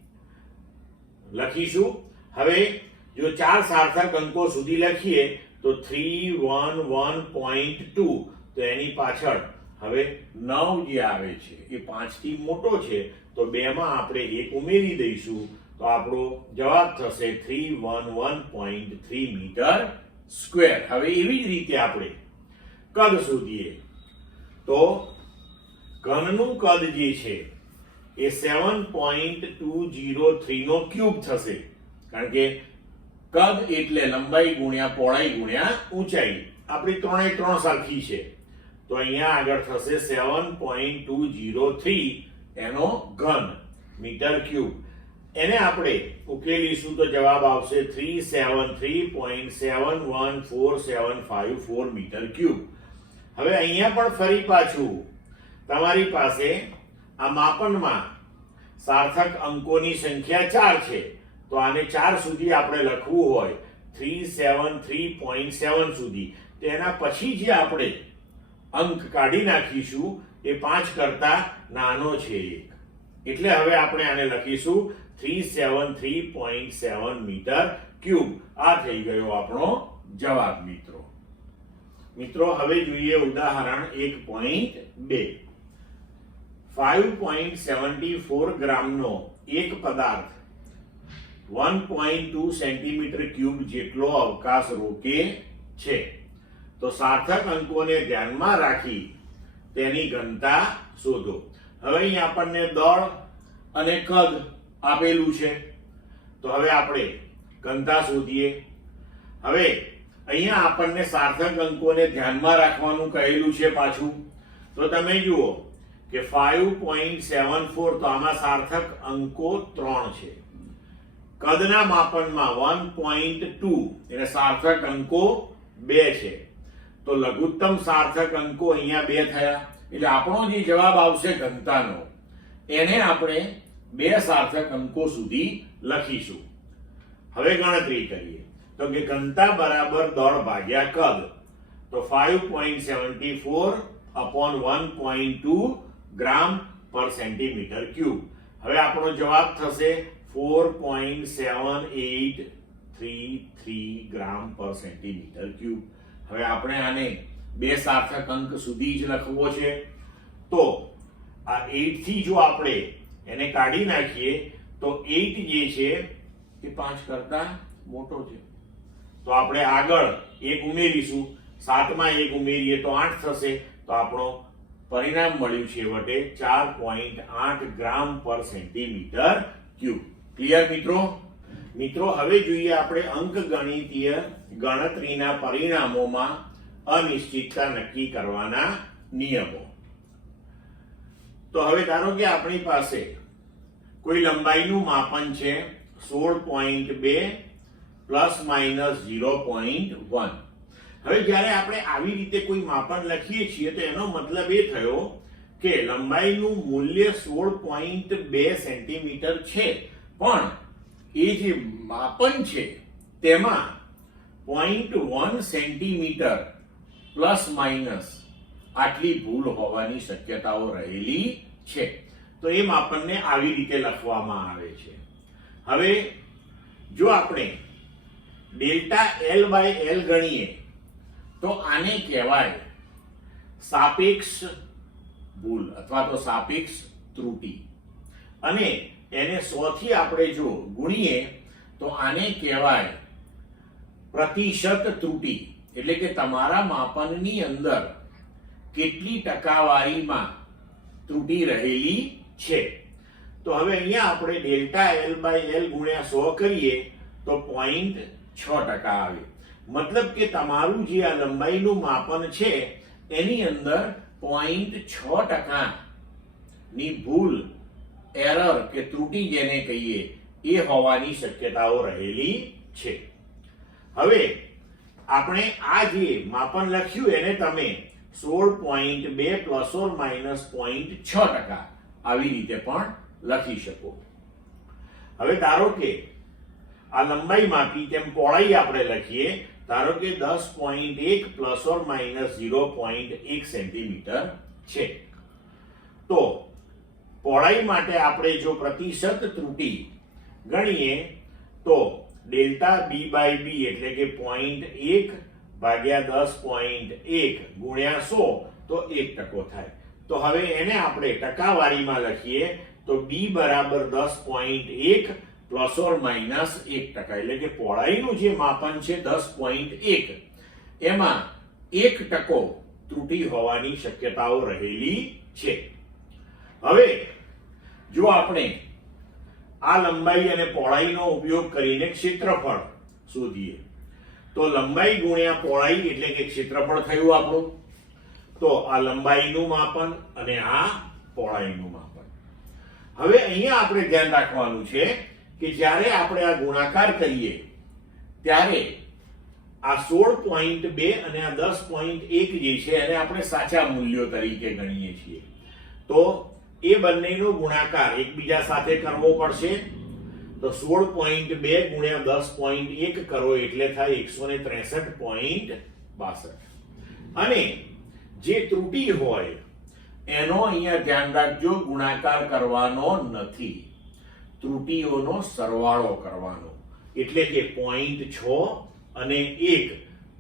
લખીશું. હવે જો 4 સાર્થક અંકો સુધી લખીએ તો 311.2 તો એની પાછળ હવે 9 જે આવે છે એ 5 થી મોટો છે તો 2 માં આપણે 1 ઉમેરી દઈશું તો આપણો જવાબ થશે 311.3 મીટર સ્ક્વેર. હવે એવી જ રીતે આપણે કદ શોધીએ તો ઘનનું કદ જે છે એ 7.203 નો ક્યુબ થશે, કારણ કે કદ એટલે લંબાઈ ગુણ્યા પહોળાઈ ગુણ્યા ઊંચાઈ. આપણી 3 સરખી છે તો અહીંયા આગળ થશે 7.203 એનો ઘન મીટર ક્યુબ. એને આપણે ઉકેલીશું તો જવાબ આવશે 373.714754 મીટર ક્યુબ. હવે અહીંયા પણ ફરી પાછું તમારી પાસે આ માપનમાં સાર્થક અંકોની સંખ્યા 4 છે તો આને 4 સુધી આપણે લખવું હોય 373.7 સુધી તેના પછી જે આપણે અંક કાઢી નાખીશું એ 5 કરતા નાનો છે એટલે હવે આપણે આને લખીશું 373.7 મીટર ક્યુબ. આ થઈ ગયો આપણો જવાબ મિત્રો. હવે જોઈએ ઉદાહરણ 1.2. 5.74 ગ્રામનો એક પદાર્થ 1.2 સેન્ટીમીટર ક્યુબ જેટલો અવકાશ રોકે છે તો સાર્થક અંકોને ધ્યાનમાં રાખી તેની ઘનતા શોધો. હવે અહીં આપણને દળ અને કદ આપેલું છે તો હવે આપણે ઘનતા શોધીએ. હવે અહીંયા આપણને સાર્થક અંકોને ધ્યાનમાં રાખવાનું કહેલું છે પાછું. તો તમે જુઓ કે 5.74, તો આમાં સાર્થક અંકો 3 છે. કદના માપનમાં 1.2 એટલે સાર્થક અંકો 2 છે. તો લઘુત્તમ સાર્થક અંકો અહીંયા 2 થયા. એટલે આપણો જે જવાબ આવશે ઘનતાનો, એને આપણે 2 સાર્થક અંકો સુધી લખીશું. હવે ગણતરી કરીએ તો કે ઘનતા બરાબર દળ ભાગ્યા કદ. તો 5.74 upon 1.2 ગ્રામ પર સેન્ટીમીટર ક્યુબ. હવે આપણો જવાબ થશે 4.7833 ગ્રામ પર સેન્ટીમીટર ક્યુબ. હવે આપણે આને 2 સાર્થક અંક સુધી જ લખવો છે. તો આ 8 થી જો આપણે એને કાઢી નાખીએ તો 8 જે છે એ 5 કરતા મોટો છે. તો આપણે આગળ 1 ઉમેરીશું. 7 માં 1 ઉમેરીએ તો 8 થશે. તો આપણો પરિણામ મળ્યું છેવટે 4.8 ગ્રામ પર સેન્ટીમીટર ક્યુબ. ક્લિયર મિત્રો? મિત્રો હવે જોઈએ આપણે અંકગણિતીય ગણતરીના પરિણામોમાં અનિશ્ચિતતા નક્કી કરવાના નિયમો. તો હવે ધારો કે આપણી પાસે કોઈ લંબાઈનું માપન છે 16.2 પ્લસ માઇનસ 0.1. હવે જ્યારે આપણે આવી રીતે કોઈ માપન લખીએ છીએ તો એનો મતલબ એ થયો કે લંબાઈનું મૂલ્ય 16.2 સેન્ટીમીટર છે, પણ એ જે માપન છે તેમાં 0.1 સેન્ટીમીટર પ્લસ માઇનસ આટલી ભૂલ હોવાની શક્યતાઓ રહેલી છે. તો એ માપનને આવી રીતે લખવામાં આવે છે. હવે જો આપણે ડેલ્ટા L બાય L ગણીએ તો આને કહેવાય સાપેક્ષ ભૂલ અથવા તો સાપેક્ષ ત્રુટિ. અને એને 100 થી આપણે જો ગુણીએ તો આને કહેવાય પ્રતિશત ત્રુટિ. એટલે કે તમારા માપનની અંદર કેટલી ટકાવારીમાં ત્રુટિ રહેલી છે. તો હવે અહીંયા આપણે ડેલ્ટા L બાય L ગુણ્યા 100 કરીએ તો 0.6% આવે. મતલબ કે તમારું જે આ લંબાઈનું માપન છે એની અંદર 0.6% ની ભૂલ, એરર કે ત્રુટિ જેને કહીએ એ હોવાની શક્યતાઓ રહેલી છે. હવે આપણે આ જે માપન લખ્યું એને તમે 16.2 પ્લસ ઓર માઇનસ 0.6% આવી રીતે પણ લખી શકો. હવે ધારો કે આ લંબાઈ માપી તેમ પહોળાઈ આપણે લખીએ. ધારો કે 10.1 પ્લસ ઓર માઇનસ 0.1 સેન્ટીમીટર છે. તો પહોળાઈ માટે આપણે જો પ્રતિશત ત્રુટિ ગણીએ તો ડેલ્ટા B બાય B એટલે કે 0.1 ભાગ્યા 10.1 ગુણ્યા 100 તો 1% થાય. તો હવે એને આપણે ટકાવારીમાં લખીએ તો B બરાબર 10.1 પ્લસ ઓર માઇનસ 1%. એટલે કે પહોળાઈનું જે માપન છે 10.1 એમાં 1% ત્રુટિ હોવાની શક્યતાઓ રહેલી છે. હવે જો આપણે આ લંબાઈ અને પહોળાઈનો ઉપયોગ કરીને ક્ષેત્રફળ શોધીએ તો લંબાઈ ગુણ્યા પહોળાઈ એટલે કે ક્ષેત્રફળ થયું આપણું. તો આ લંબાઈનું માપન અને આ પહોળાઈનું માપન. હવે અહીંયા આપણે ધ્યાન રાખવાનું છે કે જ્યારે આપણે આ ગુણાકાર કરીએ ત્યારે આ 16.2 અને આ 10.1 જે છે એને આપણે સાચા મૂલ્યો તરીકે ગણીએ છીએ. તો એ બંનેનો ગુણાકાર એકબીજા સાથે કરવો પડશે. તો 16.2 ગુણ્યા 10.1 કરો એટલે થાય 163.62. અને જે ત્રુટિ હોય એનો અહીંયા ધ્યાન રાખજો, ગુણાકાર કરવાનો નથી, ત્રુટિઓનો સરવાળો કરવાનો. એટલે કે 0.6 અને 1,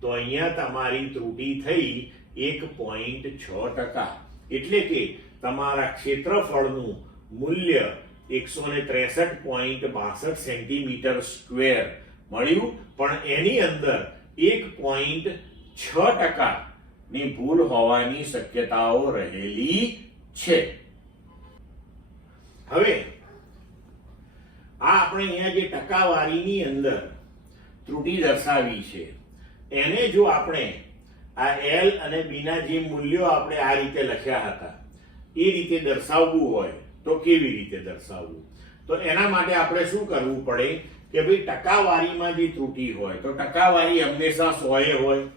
તો અહીંયા તમારી ત્રુટિ થઈ 1.6%. એટલે કે તમારા ક્ષેત્રફળનું મૂલ્ય 163.62 સેન્ટીમીટર સ્ક્વેર મળ્યું, પણ એની અંદર 1.6% ની ભૂલ હોવાની શક્યતાઓ રહેલી છે. હવે આ આપણે અહીંયા જે ટકાવારીની અંદર ત્રુટિ દર્શાવી છે એને જો આપણે આ L અને B ના જે મૂલ્યો આપણે આ રીતે લખ્યા હતા એ રીતે દર્શાવવું હોય તો કેવી રીતે દર્શાવવું? તો એના માટે આપણે શું કરવું પડે કે ભાઈ ટકાવારીમાં જે ત્રુટિ હોય તો ટકાવારી હંમેશા 100 હોય,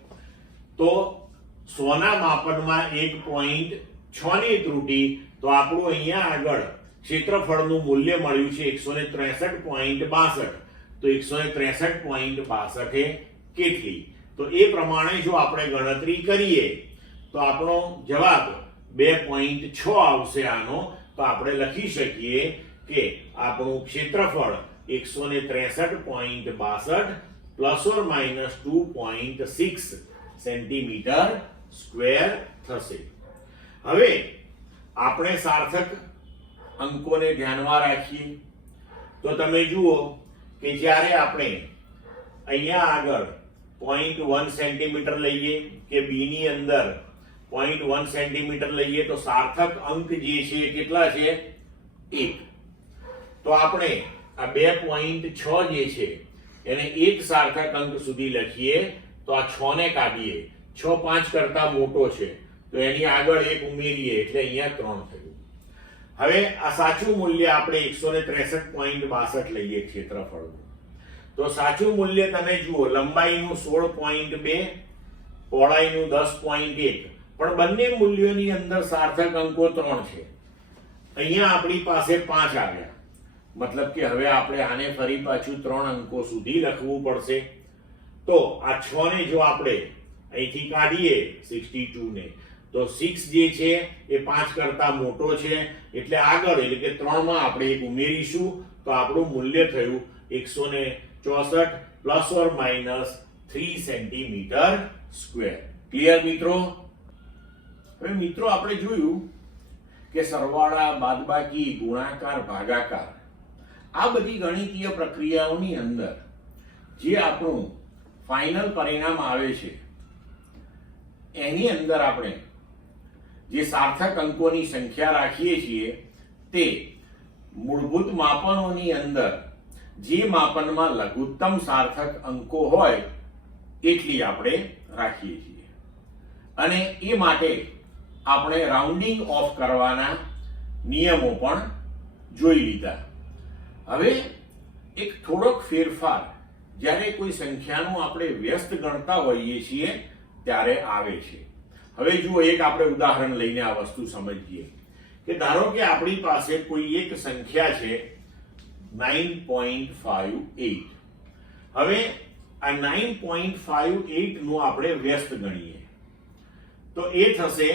તો 100 ના માપનમાં 1.6 ની ત્રુટિ, તો આપણું અહીંયા આગળ ક્ષેત્રફળનું મૂલ્ય મળ્યું છે 163.62. તો 163.62 એ કેટલી? તો એ પ્રમાણે જો આપણે ગણતરી કરીએ તો આપણો જવાબ 2.6 આવશે આનો. તો આપણે લખી શકીએ કે આપણું ક્ષેત્રફળ 163.62 plus or minus 2.6 centimetre square થશે. હવે આપણે સાર્થક અંકોને ધ્યાનમાં રાખીએ તો તમે જુઓ કે જ્યારે આપણે અહીંયા આગળ 0.1 સેન્ટીમીટર લઈએ કે બી ની અંદર 0.1 સેન્ટીમીટર લઈએ તો સાર્થક અંક જે છે કેટલા છે? 1. તો આપણે આ 2.6 જે છે એને એક સાર્થક અંક સુધી લખીએ તો આ 6 ને કાઢીએ, 6 5 કરતા મોટો છે તો એની આગળ 1 ઉમેરીએ એટલે અહીંયા 3 થયું. હવે આ સાચું મૂલ્ય આપણે 163.62 લઈએ ક્ષેત્રફળનું. તો સાચું મૂલ્ય તમે જુઓ, લંબાઈનું 16.2, પહોળાઈનું 10.1, પણ બંને મૂલ્યોની અંદર સાર્થક અંકો 3 છે. અહીંયા આપણી પાસે 5 આવ્યા, મતલબ કે હવે આપણે આને ફરી પાછું 3 અંકો સુધી લખવું પડશે. તો આ 6 ને જો આપણે અહીંથી કાઢીએ 62 ને, તો 6 જે છે એ 5 કરતા મોટો છે એટલે આગળ એટલે કે 3 માં આપણે એક ઉમેરીશું તો આપણું મૂલ્ય થયું 164 plus or minus 3 centimetre square. Clear મિત્રો? હવે મિત્રો આપણે જોયું કે સરવાળા, બાદબાકી, ગુણાકાર, ભાગાકાર આ બધી ગણિતીય પ્રક્રિયાઓની અંદર જે આપણું ફાઇનલ પરિણામ આવે છે એની અંદર આપણે જે સાર્થક અંકોની સંખ્યા રાખીએ છીએ તે મૂળભૂત માપનોની અંદર જે માપનમાં લઘુત્તમ સાર્થક અંકો હોય એટલી આપણે રાખીએ છીએ. અને એ માટે આપણે રાઉન્ડિંગ ઓફ કરવાના નિયમો પણ જોઈ લીધા. હવે એક થોડોક ફેરફાર જ્યારે કોઈ સંખ્યાનું આપણે વ્યસ્ત ગણતા હોઈએ છીએ ત્યારે આવે છે. હવે જુઓ, એક આપણે ઉદાહરણ લઈને આ વસ્તુ સમજીએ કે ધારો કે આપણી પાસે કોઈ એક સંખ્યા છે 9.58. હવે આ 9.58 નું આપણે વ્યસ્ત ગણીએ તો એ થશે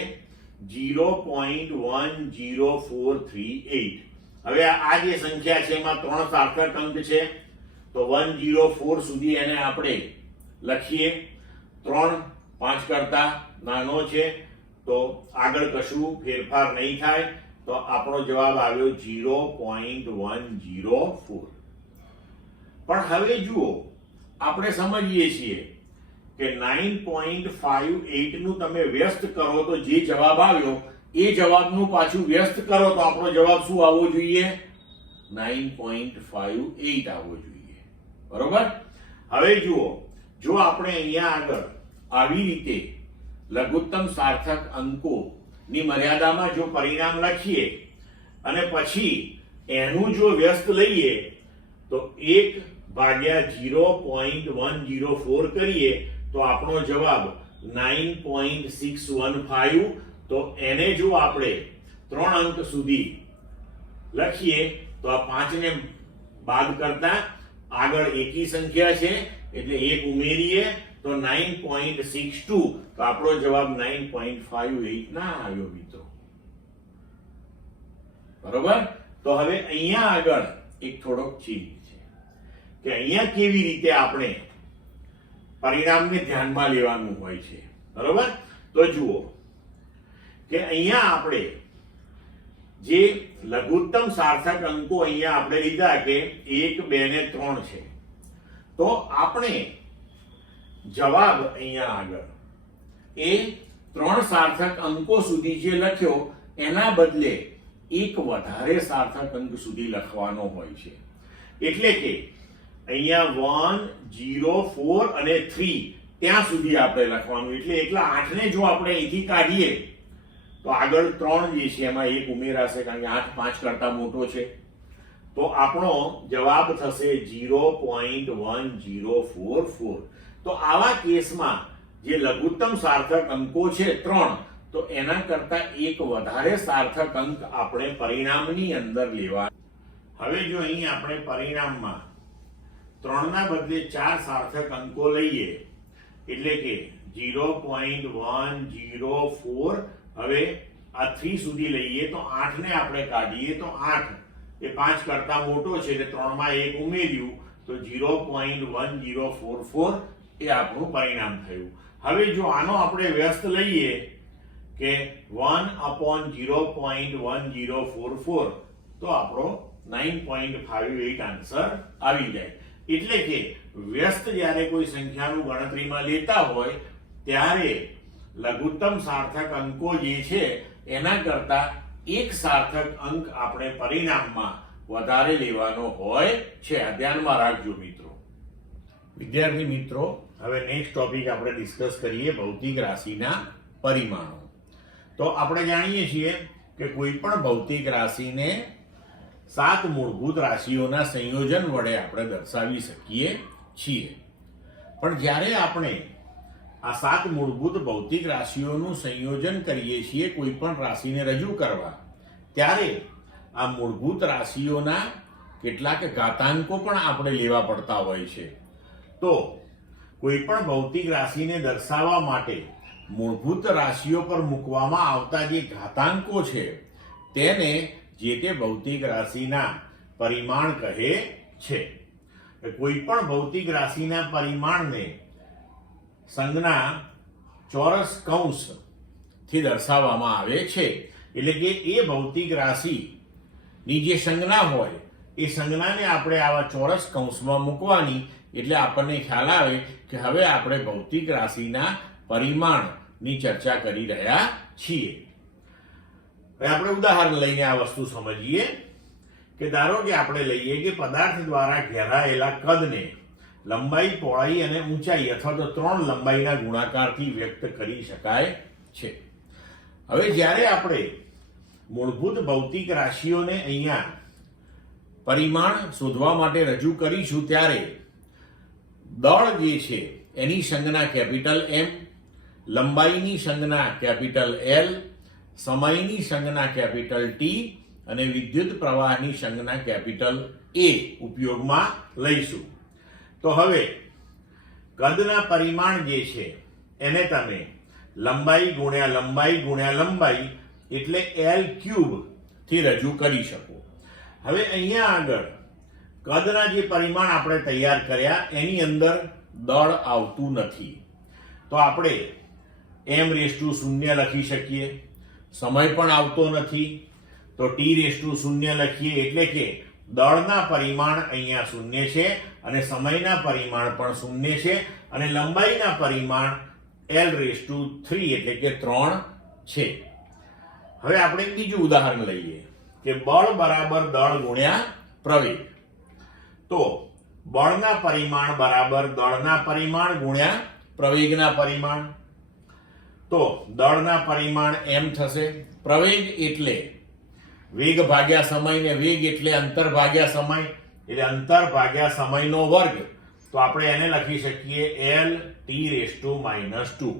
0.10438. હવે આ જે સંખ્યા છે એમાં 3 સાર્થક અંક છે તો 104 સુધી એને આપણે લખીએ. 3 5 કરતા નાનો છે તો આગળ કશું ફેરફાર નહીં થાય તો આપણો જવાબ આવ્યો 0.104. પણ હવે જુઓ, આપણે સમજીએ છીએ કે 9.58 નું તમે વ્યસ્ત કરો તો જે જવાબ આવ્યો એ જવાબનું પાછું વ્યસ્ત કરો તો આપણો જવાબ શું આવવો જોઈએ? 9.58 આવવો જોઈએ. બરોબર? હવે જુઓ, જો આપણે અહીંયા આગળ આવી રીતે લઘુત્તમ સાર્થક અંકો ની મર્યાદામાં જો પરિણામ લખીએ અને પછી એનું જો વ્યસ્ત લઈએ તો 1/0.104 કરીએ તો આપણો જવાબ 9.615. તો એને જો આપણે 3 અંક સુધી લખીએ તો આ 5 ને બાદ કરતા આગળ એકી સંખ્યા છે એટલે 1 ઉમેરીએ તો 9.62. તો આપણો જવાબ 9.58 ના આવ્યો મિત્રો. બરોબર? તો હવે અહીંયા આગળ એક થોડોક ચેન્જ છે કે અહીંયા કેવી રીતે આપણે પરિણામને ધ્યાનમાં લેવાનું હોય છે. બરોબર? તો જુઓ કે અહીંયા આપણે જે લઘુત્તમ સાર્થક અંકો અહીંયા આપણે લીધા કે 1 2 ને 3 છે તો આપણે જવાબ અહીંયા આગળ એ 3 સાર્થક અંકો સુધી જે લખ્યો એના બદલે એક વધારે સાર્થક અંક સુધી લખવાનો હોય છે. એટલે કે અહીંયા 1 0 4 અને 3 ત્યાં સુધી આપણે લખવાનું. એટલે એકલા 8 ને જો આપણે અહીંથી કાઢીએ તો આગળ 3 જે છે એમાં 1 ઉમેરાશે, કારણ કે 8 5 કરતા મોટો છે. તો આપણો જવાબ થશે 0.1044. તો આવા કેસમાં જે લઘુત્તમ સાર્થક અંકો છે 3, તો એના કરતા એક વધારે સાર્થક અંક આપણે પરિણામની અંદર લેવા. હવે જો અહીં આપણે પરિણામમાં 3 ના બદલે 4 સાર્થક અંકો લઈએ, એટલે કે 0.104. હવે આ 3 સુધી લઈએ તો 8 ને આપણે કાઢીએ તો 8 એ 5 કરતા મોટો છે, એટલે 3 માં 1 ઉમેર્યું તો 0.1044 એ આપણું પરિણામ થયું. હવે જો આનો આપણે વ્યસ્ત લઈએ કે 1/0.1044, તો આપણો 9.58 આન્સર આવી જાય. એટલે કે વ્યસ્ત જ્યારે કોઈ સંખ્યાનું ગણતરીમાં લેતા હોય ત્યારે લઘુત્તમ સાર્થક અંકો જે છે એના કરતા એક સાર્થક અંક આપણે પરિણામમાં વધારે લેવાનો હોય છે. આ ધ્યાનમાં રાખજો મિત્રો. વિદ્યાર્થી મિત્રો, હવે નેક્સ્ટ ટોપિક આપણે ડિસ્કસ કરીએ ભૌતિક રાશિના પરિમાણો. તો આપણે જાણીએ છીએ કે કોઈ પણ ભૌતિક રાશિને 7 મૂળભૂત રાશિઓના સંયોજન વડે આપણે દર્શાવી શકીએ છીએ. પણ જ્યારે આપણે આ 7 મૂળભૂત ભૌતિક રાશિઓનું સંયોજન કરીએ છીએ કોઈ પણ રાશિને રજૂ કરવા, ત્યારે આ મૂળભૂત રાશિઓના કેટલાક ઘાતાંકો પણ આપણે લેવા પડતા હોય છે. તો કોઈ પણ ભૌતિક રાશિને દર્શાવવા માટે મૂળભૂત રાશિઓ પર મૂકવામાં આવતા જે ઘાતાંકો છે તેને જે તે ભૌતિક રાશિના પરિમાણ કહે છે. કોઈ પણ ભૌતિક રાશિના પરિમાણને સંજ્ઞા ચોરસ કૌંસ થી દર્શાવવામાં આવે છે. એટલે કે એ ભૌતિક રાશિની જે સંજ્ઞા હોય એ સંજ્ઞાને આપણે આવા ચોરસ કૌંસમાં મૂકવાની, એટલે આપણને ખ્યાલ આવે કે હવે આપણે ભૌતિક રાશિના પરિમાણની ચર્ચા કરી રહ્યા છીએ. હવે આપણે ઉદાહરણ લઈને આ વસ્તુ સમજીએ કે ધારો કે આપણે લઈએ કે પદાર્થ દ્વારા ઘેરાયેલા કદને લંબાઈ, પહોળાઈ અને ઊંચાઈ અથવા તો 3 લંબાઈના ગુણાકારથી વ્યક્ત કરી શકાય છે. હવે જ્યારે આપણે મૂળભૂત ભૌતિક રાશિઓને અહીંયા પરિમાણ શોધવા માટે રજૂ કરીશું, ત્યારે દળ જે છે એની સંજ્ઞા કેપિટલ M, લંબાઈની સંજ્ઞા કેપિટલ L, સમયની સંજ્ઞા કેપિટલ T અને વિદ્યુત પ્રવાહની સંજ્ઞા કેપિટલ A ઉપયોગમાં લઈશું. તો હવે કદના પરિમાણ જે છે એને તમે લંબાઈ ગુણ્યા લંબાઈ ગુણ્યા લંબાઈ એટલે L³ થી રજૂ કરી શકો. હવે અહીંયા આગળ કદના જે પરિમાણ આપણે તૈયાર કર્યા એની અંદર દળ આવતું નથી, તો આપણે m⁻0 લખી શકીએ. સમય પણ આવતો નથી, તો t⁻0 લખીએ. એટલે કે દળના પરિમાણ અહીંયા 0 છે અને સમયના પરિમાણ પણ 0 છે અને લંબાઈના પરિમાણ L⁻3 એટલે કે 3 છે. હવે આપણે બીજું ઉદાહરણ લઈએ કે બળ બરાબર દળ ગુણ્યા પ્રવેગ. તો બળના પરિમાણ બરાબર દળના પરિમાણ ગુણ્યા પ્રવેગના પરિમાણ. તો દળના પરિમાણ m થશે, પ્રવેગ એટલે વેગ ભાગ્યા સમય ને વેગ એટલે અંતર ભાગ્યા સમય, એટલે અંતર ભાગ્યા સમયનો વર્ગ. તો આપણે એને લખી શકીએ Lt⁻².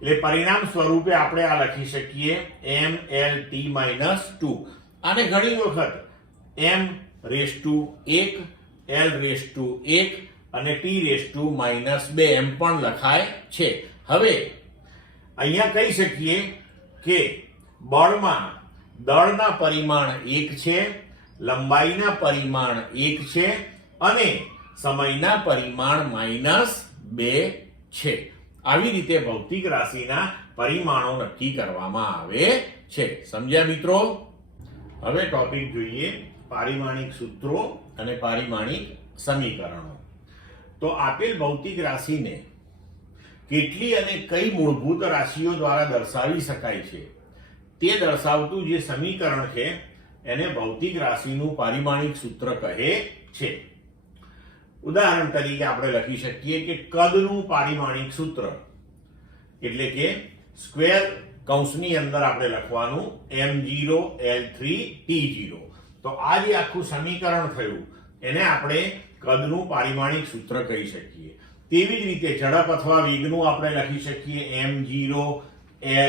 એટલે પરિણામ સ્વરૂપે આપણે આ લખી શકીએ mLt-2. આને ઘણી વખત m⁻1, L⁻1 અને t⁻2 એમ પણ લખાય છે. હવે અહીંયા કહી શકીએ કે બળમાં દળના પરિમાણ 1 છે, લંબાઈના પરિમાણ 1 છે અને સમયના પરિમાણ -2 છે. આવી રીતે ભૌતિક રાશિના પરિમાણો નક્કી કરવામાં આવે છે. સમજ્યા મિત્રો? હવે ટોપિક જોઈએ પારિમાણિક સૂત્રો અને પારિમાણિક સમીકરણો. તો આપેલ ભૌતિક રાશિને કેટલી અને કઈ મૂળભૂત રાશિઓ દ્વારા દર્શાવી શકાય છે તે દર્શાવતું જે સમીકરણ છે એને ભૌતિક રાશિનું પારિમાણિક સૂત્ર કહે છે. ઉદાહરણ તરીકે આપણે લખી શકીએ કે કદનું પારિમાણિક સૂત્ર એટલે કે સ્ક્વેર કૌંસની અંદર આપણે લખવાનું m0 l3 t0. તો આ જે આખું સમીકરણ થયું એને આપણે કદનું પારિમાણિક સૂત્ર કહી શકીએ. તેવી જ રીતે ઝડપ અથવા વેગનું આપણે લખી શકીએ m0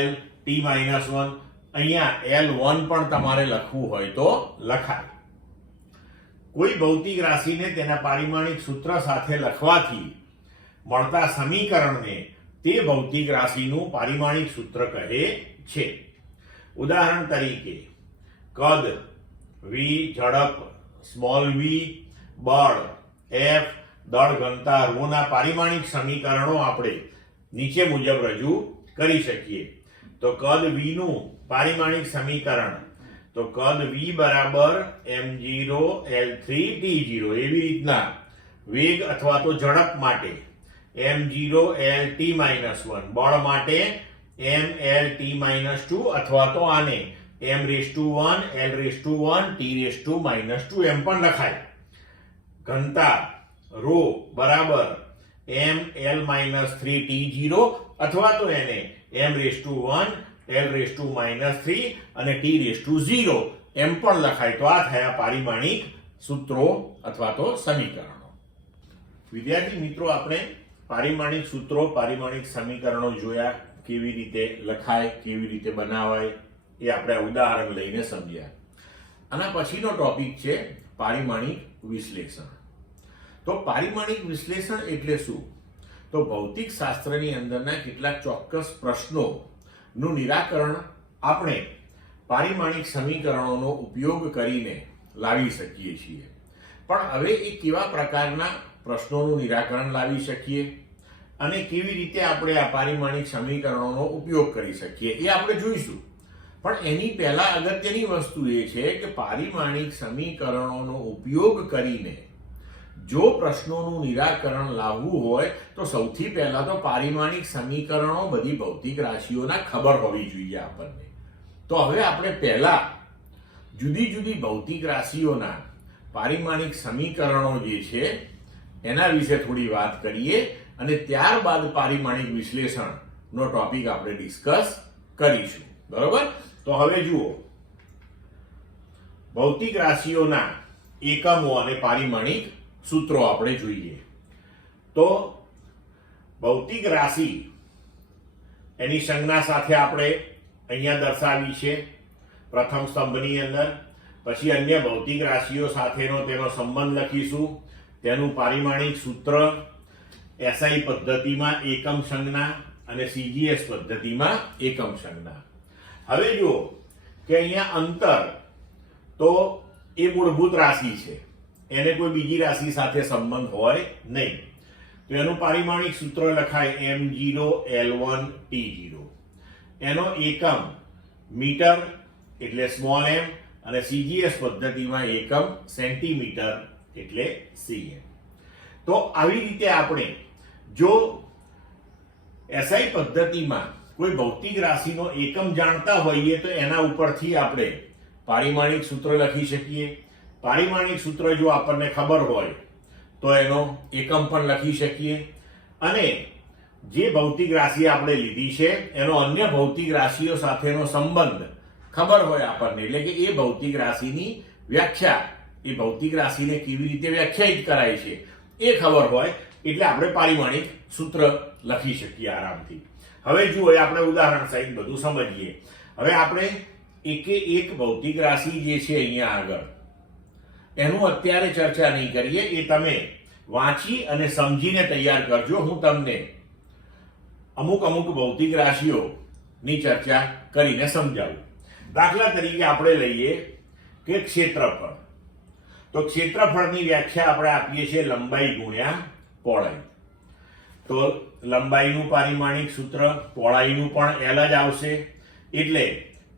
l t-1. અહીંયા l1 પણ તમારે લખવું હોય તો લખાય. કોઈ ભૌતિક રાશિને તેના પારિમાણિક સૂત્ર સાથે લખવાથી મળતા સમીકરણને તે ભૌતિક રાશિનું પારિમાણિક સૂત્ર કહે છે. ઉદાહરણ તરીકે કદ v, ઝડપ સ્મોલ v, બળ f, દળ ઘનતા ρ ના પારિમાણિક સમીકરણો આપણે નીચે મુજબ રજૂ કરી શકીએ. તો કદ v નું પારિમાણિક સમીકરણ તો કદ v બરાબર m0 l3 t0. એવી રીતના વેગ અથવા તો ઝડપ માટે m0 l t-1, બળ માટે m l t-2 અથવા તો આને m1 l1 t-2 એમ પણ લખાય. ઘનતા ρ બરાબર m l-3 t0 અથવા તો એને m1 l-3 અને t0 એમ પણ લખાય. તો આ થયા પારિમાણિક સૂત્રો અથવા તો સમીકરણો. વિદ્યાર્થી મિત્રો, આપણે પારિમાણિક સૂત્રો, પારિમાણિક સમીકરણો જોયા, કેવી રીતે લખાય, કેવી રીતે બનાવાય, એ આપણે ઉદાહરણ લઈને સમજ્યા. આના પછીનો ટોપિક છે પારિમાણિક વિશ્લેષણ. તો પારિમાણિક વિશ્લેષણ એટલે શું? તો ભૌતિક શાસ્ત્રની અંદરના કેટલાક ચોક્કસ પ્રશ્નોનું નિરાકરણ આપણે પારિમાણિક સમીકરણોનો ઉપયોગ કરીને લાવી શકીએ છીએ. પણ હવે એ કેવા પ્રકારના પ્રશ્નોનું નિરાકરણ લાવી શકીએ અને કેવી રીતે આપણે આ પારિમાણિક સમીકરણોનો ઉપયોગ કરી શકીએ એ આપણે જોઈશું. પણ એની પહેલા અગત્યની વસ્તુ એ છે કે પારિમાણિક સમીકરણોનો ઉપયોગ કરીને જો પ્રશ્નોનું નિરાકરણ લાવવું હોય તો સૌથી પહેલા તો પારિમાણિક સમીકરણો બધી ભૌતિક રાશિઓના ખબર હોવી જોઈએ આપણને. તો હવે આપણે પહેલા જુદી જુદી ભૌતિક રાશિઓના પારિમાણિક સમીકરણો જે છે એના વિશે થોડી વાત કરીએ અને ત્યારબાદ પારિમાણિક વિશ્લેષણનો ટોપિક આપણે ડિસ્કસ કરીશું. બરોબર? તો હવે જુઓ, ભૌતિક રાશિઓના એકમો અને પારિમાણિક સૂત્રો આપણે જોઈએ. તો ભૌતિક રાશિ એની સંજ્ઞા સાથે આપણે અહીંયા દર્શાવી છે પ્રથમ સ્તંભની અંદર. પછી અન્ય ભૌતિક રાશિઓ સાથેનો તેનો સંબંધ લખીશું, તેનું પારિમાણિક સૂત્ર, SI પદ્ધતિમાં એકમ સંજ્ઞા અને CGS પદ્ધતિમાં એકમ સંજ્ઞા. હવે જુઓ કે અહીંયા અંતર તો એ મૂળભૂત રાશિ છે, એને કોઈ બીજી રાશિ સાથે સંબંધ હોય નહીં. તો એનું પારિમાણિક સૂત્ર લખાય m0 l1 t0. એનો એકમ મીટર એટલે સ્મોલ m અને CGS પદ્ધતિમાં એકમ સેન્ટીમીટર એટલે cm. તો આવી રીતે આપણે જો SI પદ્ધતિમાં કોઈ ભૌતિક રાશિનો એકમ જાણતા હોઈએ તો એના ઉપરથી આપણે પારિમાણિક સૂત્ર લખી શકીએ. પારિમાણિક સૂત્ર જો આપણને ખબર હોય તો એનો એકમ પણ લખી શકીએ અને જે ભૌતિક રાશિ આપણે લીધી છે એનો અન્ય ભૌતિક રાશિઓ સાથેનો સંબંધ ખબર હોય આપણને, એટલે કે એ ભૌતિક રાશિની વ્યાખ્યા, એ ભૌતિક રાશિને કેવી રીતે વ્યાખ્યાયિત કરાય છે એ ખબર હોય એટલે આપણે પારિમાણિક સૂત્ર લખી શકીએ આરામથી. હવે જુઓ, આપણે ઉદાહરણ સહિત બધું સમજીએ. હવે આપણે એકે એક ભૌતિક રાશિ જે છે અહીંયા આગળ એનું અત્યારે ચર્ચા નહીં કરીએ, એ તમે વાંચી અને સમજીને તૈયાર કરજો. હું તમને અમુક ભૌતિક રાશિઓની ચર્ચા કરીને સમજાવું. દાખલા તરીકે આપણે લઈએ કે ક્ષેત્રફળ. તો ક્ષેત્રફળની વ્યાખ્યા આપણે આપીએ છીએ લંબાઈ ગુણ્યા પહોળાઈ. તો લંબાઈનું પારિમાણિક સૂત્ર, પહોળાઈનું પણ L જ આવશે, એટલે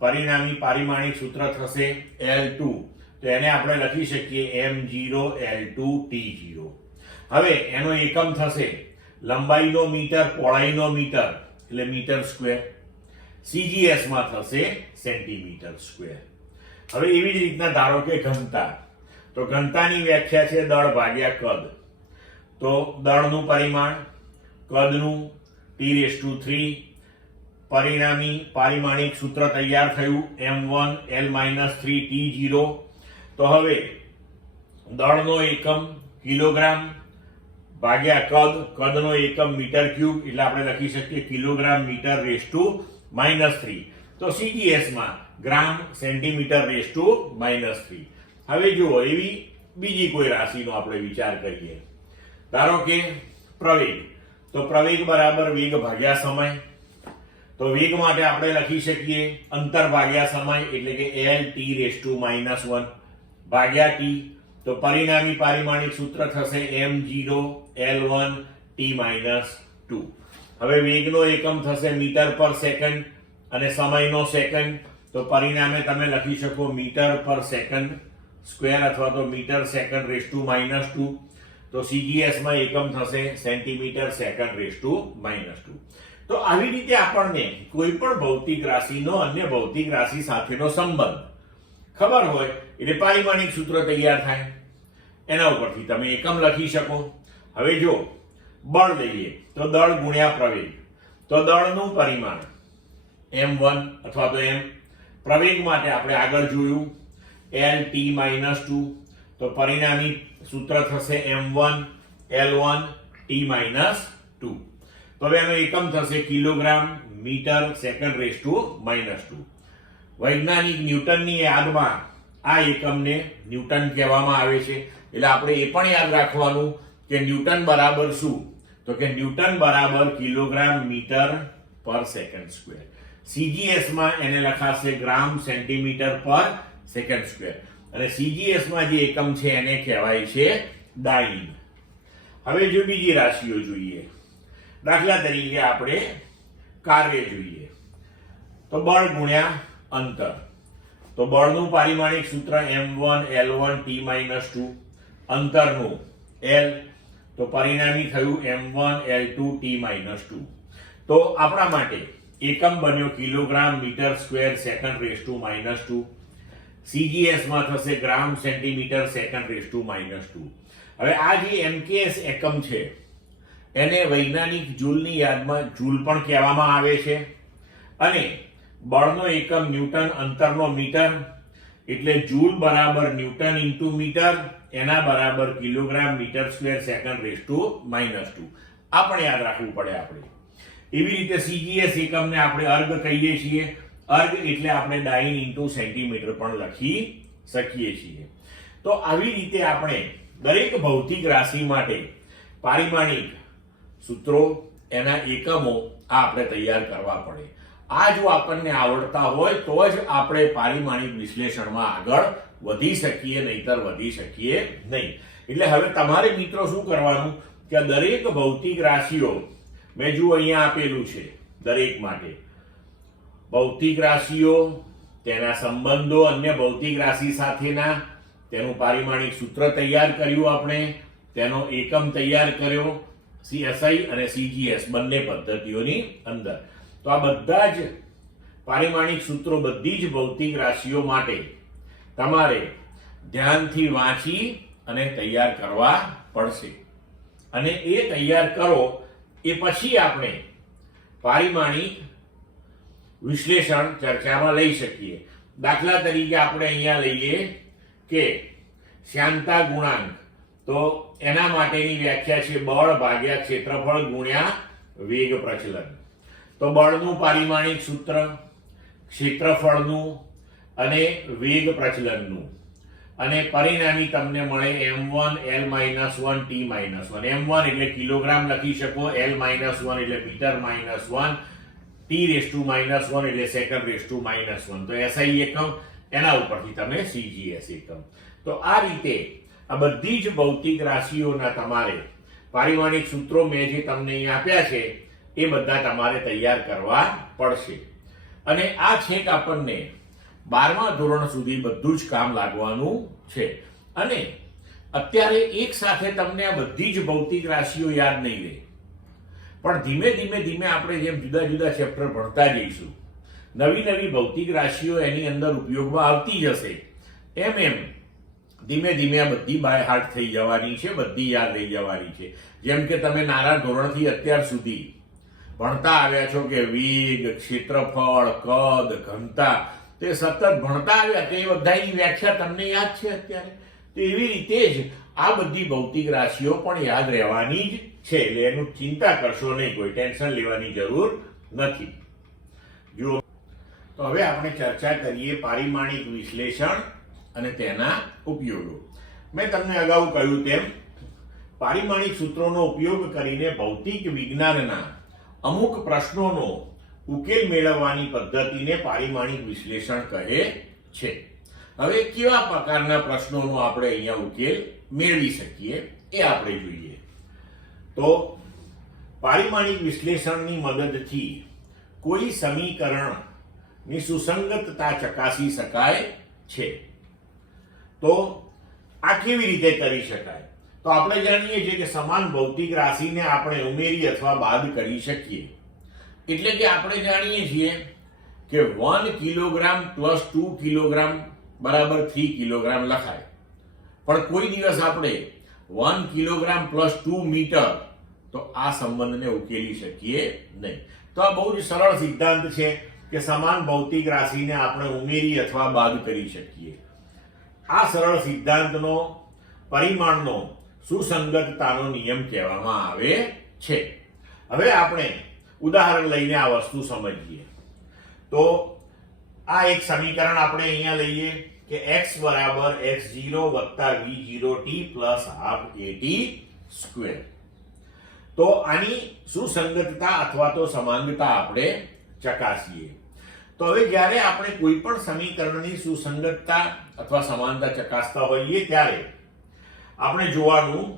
પરિણામી પારિમાણિક સૂત્ર થશે L2. તો એને આપણે લખી શકીએ m0 l2 t0. હવે એનો એકમ થશે લંબાઈનો મીટર, પહોળાઈનો મીટર એટલે મીટર સ્ક્વેર, CGS માં થશે સેન્ટીમીટર સ્ક્વેર. હવે એવી જ રીતના ધારો કે ઘનતા. તો ઘનતાની વ્યાખ્યા છે દળ ભાગ્યા કદ. તો દળનું પરિમાણ, કદનું T⁻3, પરિણામી પારિમાણિક સૂત્ર તૈયાર થયું m1L-3T0. તો હવે દળનો એકમ કિલોગ્રામ ભાગ્યા કદનો એકમ મીટર ક્યુબ, એટલે આપણે લખી શકીએ કિલોગ્રામ મીટર (3). તો CGS માં ગ્રામ સેન્ટીમીટર (3). હવે જુઓ, એવી બીજી કોઈ રાશિનો આપણે વિચાર કરીએ. ધારો કે પ્રવેગ, તો પ્રવેગ બરાબર વેગ ભાગ્યા સમય. તો વેગ માટે આપણે લખી શકીએ અંતર ભાગ્યા સમય, એટલે કે L(t⁻1) ભાગ્યા t. તો પરિણામી પારિમાણિક સૂત્ર થશે m0L1t-2. હવે વેગનો એકમ થશે મીટર પર સેકન્ડ અને સમયનો સેકન્ડ. તો પરિણામે તમે લખી શકો મીટર પર સેકન્ડ સ્ક્વેર અથવા તો મીટર સેકન્ડ (2). તો CGS માં એકમ થશે સેન્ટીમીટર સેકન્ડ (2). તો આવી રીતે આપણને કોઈ પણ ભૌતિક રાશિનો અન્ય ભૌતિક રાશિ સાથેનો સંબંધ ખબર હોય એટલે પારિમાણિક સૂત્ર તૈયાર થાય. એના ઉપરથી તમે એકમ લખી શકો. હવે જો બળ લઈએ તો દળ ગુણ્યા પ્રવેગ. તો દળનું પરિમાણ m1 અથવા તો m, પ્રવેગ માટે આપણે આગળ જોયું L(t-2). તો પરિણામી સૂત્ર થશે m1L1t-2. તો હવે એનો એકમ થશે કિલોગ્રામ મીટર સેકન્ડ (2). વૈજ્ઞાનિક ન્યૂટનની યાદમાં આ એકમને ન્યૂટન કહેવામાં આવે છે. એટલે આપણે એ પણ યાદ રાખવાનું કે ન્યૂટન બરાબર શું? તો કે ન્યૂટન બરાબર કિલોગ્રામ મીટર પર સેકન્ડ સ્ક્વેર. CGS માં એને લખાશે ગ્રામ સેન્ટીમીટર પર સેકન્ડ સ્ક્વેર. અને CGS માં જે એકમ છે એને કહેવાય છે ડાઇન. હવે જો બીજી રાશિઓ જોઈએ, દાખલા તરીકે આપણે કાર્ય જોઈએ. તો બળ ગુણ્યા અંતર. તો બળનું પારિમાણિક સૂત્ર m1L1t-2, અંતરનું L, તો પરિણામી થયું m1L2t-2. તો આપણા માટે એકમ બન્યો kilogram metre square second (2). CGS માં થશે ગ્રામ સેન્ટીમીટર સેકન્ડ (2). હવે આ જે MKS એકમ છે એને વૈજ્ઞાનિક જૂલની યાદમાં જૂલ પણ કહેવામાં આવે છે. અને બળનો એકમ ન્યૂટન, અંતરનો મીટર, એટલે જૂલ બરાબર ન્યૂટન ઇન્ટુ મીટર, એના બરાબર કિલોગ્રામ મીટર સ્ક્વેર સેકન્ડ (2). આ પણ યાદ રાખવું પડે આપણે. એવી રીતે CGS એકમને આપણે અર્ગ કહીએ છીએ. અર્ગ એટલે આપણે ડાઇન ઇન્ટુ સેન્ટીમીટર પણ લખી શકીએ છીએ. તો આવી રીતે આપણે દરેક ભૌતિક રાશિ માટે પારિમાણિક સૂત્રો, એના એકમો આ આપણે તૈયાર કરવા પડે. આ જો આપણને આવડતા હોય તો જ આપણે પારિમાણિક વિશ્લેષણમાં આગળ વધી શકીએ, નહીતર વધી શકીએ નહીં. એટલે હવે તમારે મિત્રો શું કરવાનું કે દરેક ભૌતિક રાશિઓ મેં જો અહીંયા આપેલું છે દરેક માટે ભૌતિક રાશિઓ, તેના સંબંધો અન્ય ભૌતિક રાશિ સાથેના, તેનું પારિમાણિક સૂત્ર તૈયાર કર્યું આપણે, તેનો એકમ તૈયાર કર્યો SI અને CGS બંને પદ્ધતિઓની અંદર. તો આ બધા જ પારિમાણિક સૂત્રો બધી જ ભૌતિક રાશિઓ માટે તમારે ધ્યાનથી વાંચી અને તૈયાર કરવા પડશે. અને એ તૈયાર કરો એ પછી આપણે પારિમાણિક વિશ્લેષણ ચર્ચામાં લઈ શકીએ. દાખલા તરીકે આપણે અહીંયા લઈએ કે શ્યાનતા ગુણાંક. તો એના માટેની વ્યાખ્યા છે બળ ભાગ્યા ક્ષેત્રફળ ગુણ્યા વેગ પ્રચલન. તો બળનું પારિમાણિક સૂત્ર, ક્ષેત્રફળનું અને વેગ પ્રચલનનું, અને પરિણામી તમને મળે m1L-1t-1. m1 એટલે કિલોગ્રામ લખી શકો, L-1 એટલે મીટર -1, t⁻1 એટલે સેકન્ડ (2)-1. તો SI એકમ, એના ઉપરથી તમે CGS એકમ. તો આ રીતે આ બધી જ ભૌતિક રાશિઓના તમારે પારિમાણિક સૂત્રો મેં જે તમને અહીં આપ્યા છે એ બધા તમારે તૈયાર કરવા પડશે. અને આ છેક આપણને 12મા ધોરણ સુધી બધું જ કામ લાગવાનું છે. અને અત્યારે એક સાથે તમને આ બધી જ ભૌતિક રાશિઓ યાદ નહીં રહે, પણ ધીમે આપણે જેમ જુદા જુદા ચેપ્ટર ભણતા જઈશું, નવી ભૌતિક રાશિઓ એની અંદર ઉપયોગમાં આવતી જશે, એમ ધીમે ધીમે આ બધી બાય હાર્ટ થઈ જવાની છે, બધી યાદ રહી જવાની છે. જેમ કે તમે નાના ધોરણથી અત્યાર સુધી ભણતા આવ્યા છો કે વેગ, ક્ષેત્રફળ, કદ, ઘનતા, તે સતત ભણતા આવ્યા તે બધાની વ્યાખ્યા તમને યાદ છે અત્યારે. તો એવી રીતે જ આ બધી ભૌતિક રાશિઓ પણ યાદ રહેવાની જ છે, એટલે એનું ચિંતા કરશો નહીં, કોઈ ટેન્શન લેવાની જરૂર નથી. જુઓ, તો હવે આપણે ચર્ચા કરીએ પારિમાણિક વિશ્લેષણ અને તેના ઉપયોગો. મેં તમને અગાઉ કહ્યું તેમ પારિમાણિક સૂત્રોનો ઉપયોગ કરીને ભૌતિક વિજ્ઞાનના અમુક પ્રશ્નોનો ઉકેલ મેળવવાની પદ્ધતિને પારિમાણિક વિશ્લેષણ કહે છે. હવે કેવા પ્રકારના પ્રશ્નોનો આપણે અહીંયા ઉકેલ મેળવી શકીએ એ આપણે જોઈએ. તો પારિમાણિક વિશ્લેષણની મદદથી કોઈ સમીકરણની સુસંગતતા ચકાસી શકાય છે. તો આ કેવી રીતે કરી શકાય? તો આપણે જાણીએ છીએ કે સમાન ભૌતિક રાશિને આપણે ઉમેરી અથવા બાદ કરી શકીએ. એટલે કે આપણે જાણીએ છીએ કે 1 કિલોગ્રામ પ્લસ 2 કિલોગ્રામ બરાબર 3 કિલોગ્રામ લખાય, પણ કોઈ દિવસ આપણે 1 કિલોગ્રામ પ્લસ 2 મીટર તો આ સંબંધને ઉકેલી શકીએ નહીં. તો આ બહુ જ સરળ સિદ્ધાંત છે કે સમાન ભૌતિક રાશિને આપણે ઉમેરી અથવા બાદ કરી શકીએ. આ સરળ સિદ્ધાંતનો પરિમાણનો સુસંગતતાનો નિયમ કહેવામાં આવે છે. હવે આપણે ઉદાહરણ લઈને આ વસ્તુ સમજીએ. તો આ એક સમીકરણ આપણે અહીંયા લઈએ કે x બરાબર x0 વત્તા v0t પ્લસ હાફ at². તો આની સુસંગતતા અથવા તો સમાનતા આપણે ચકાસીએ. તો હવે જ્યારે આપણે કોઈ પણ સમીકરણની સુસંગતતા અથવા સમાનતા ચકાસતા હોઈએ ત્યારે આપણે જોવાનું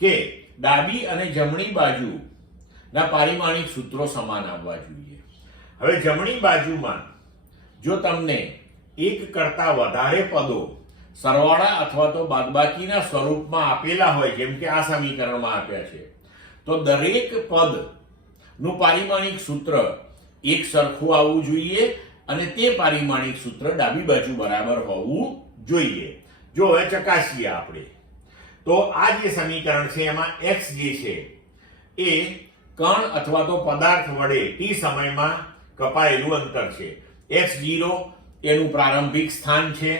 કે ડાબી અને જમણી બાજુના પારિમાણિક સૂત્રો સમાન આવવા જોઈએ. હવે જમણી બાજુમાં જો તમને એક કરતા વધારે પદો સરવાળા અથવા તો બાદબાકીના સ્વરૂપમાં આપેલા હોય, જેમ કે આ સમીકરણમાં આપ્યા છે, તો દરેક પદનું પારિમાણિક સૂત્ર એક સરખું આવવું જોઈએ અને તે પારિમાણિક સૂત્ર ડાબી બાજુ બરાબર હોવું જોઈએ. જો હવે ચકાસીએ આપણે, તો આ જે સમીકરણ છે એમાં x જે છે એ કણ અથવા તો પદાર્થ વડે t સમયમાં કપાયેલું અંતર છે. x0 એનું પ્રારંભિક સ્થાન છે,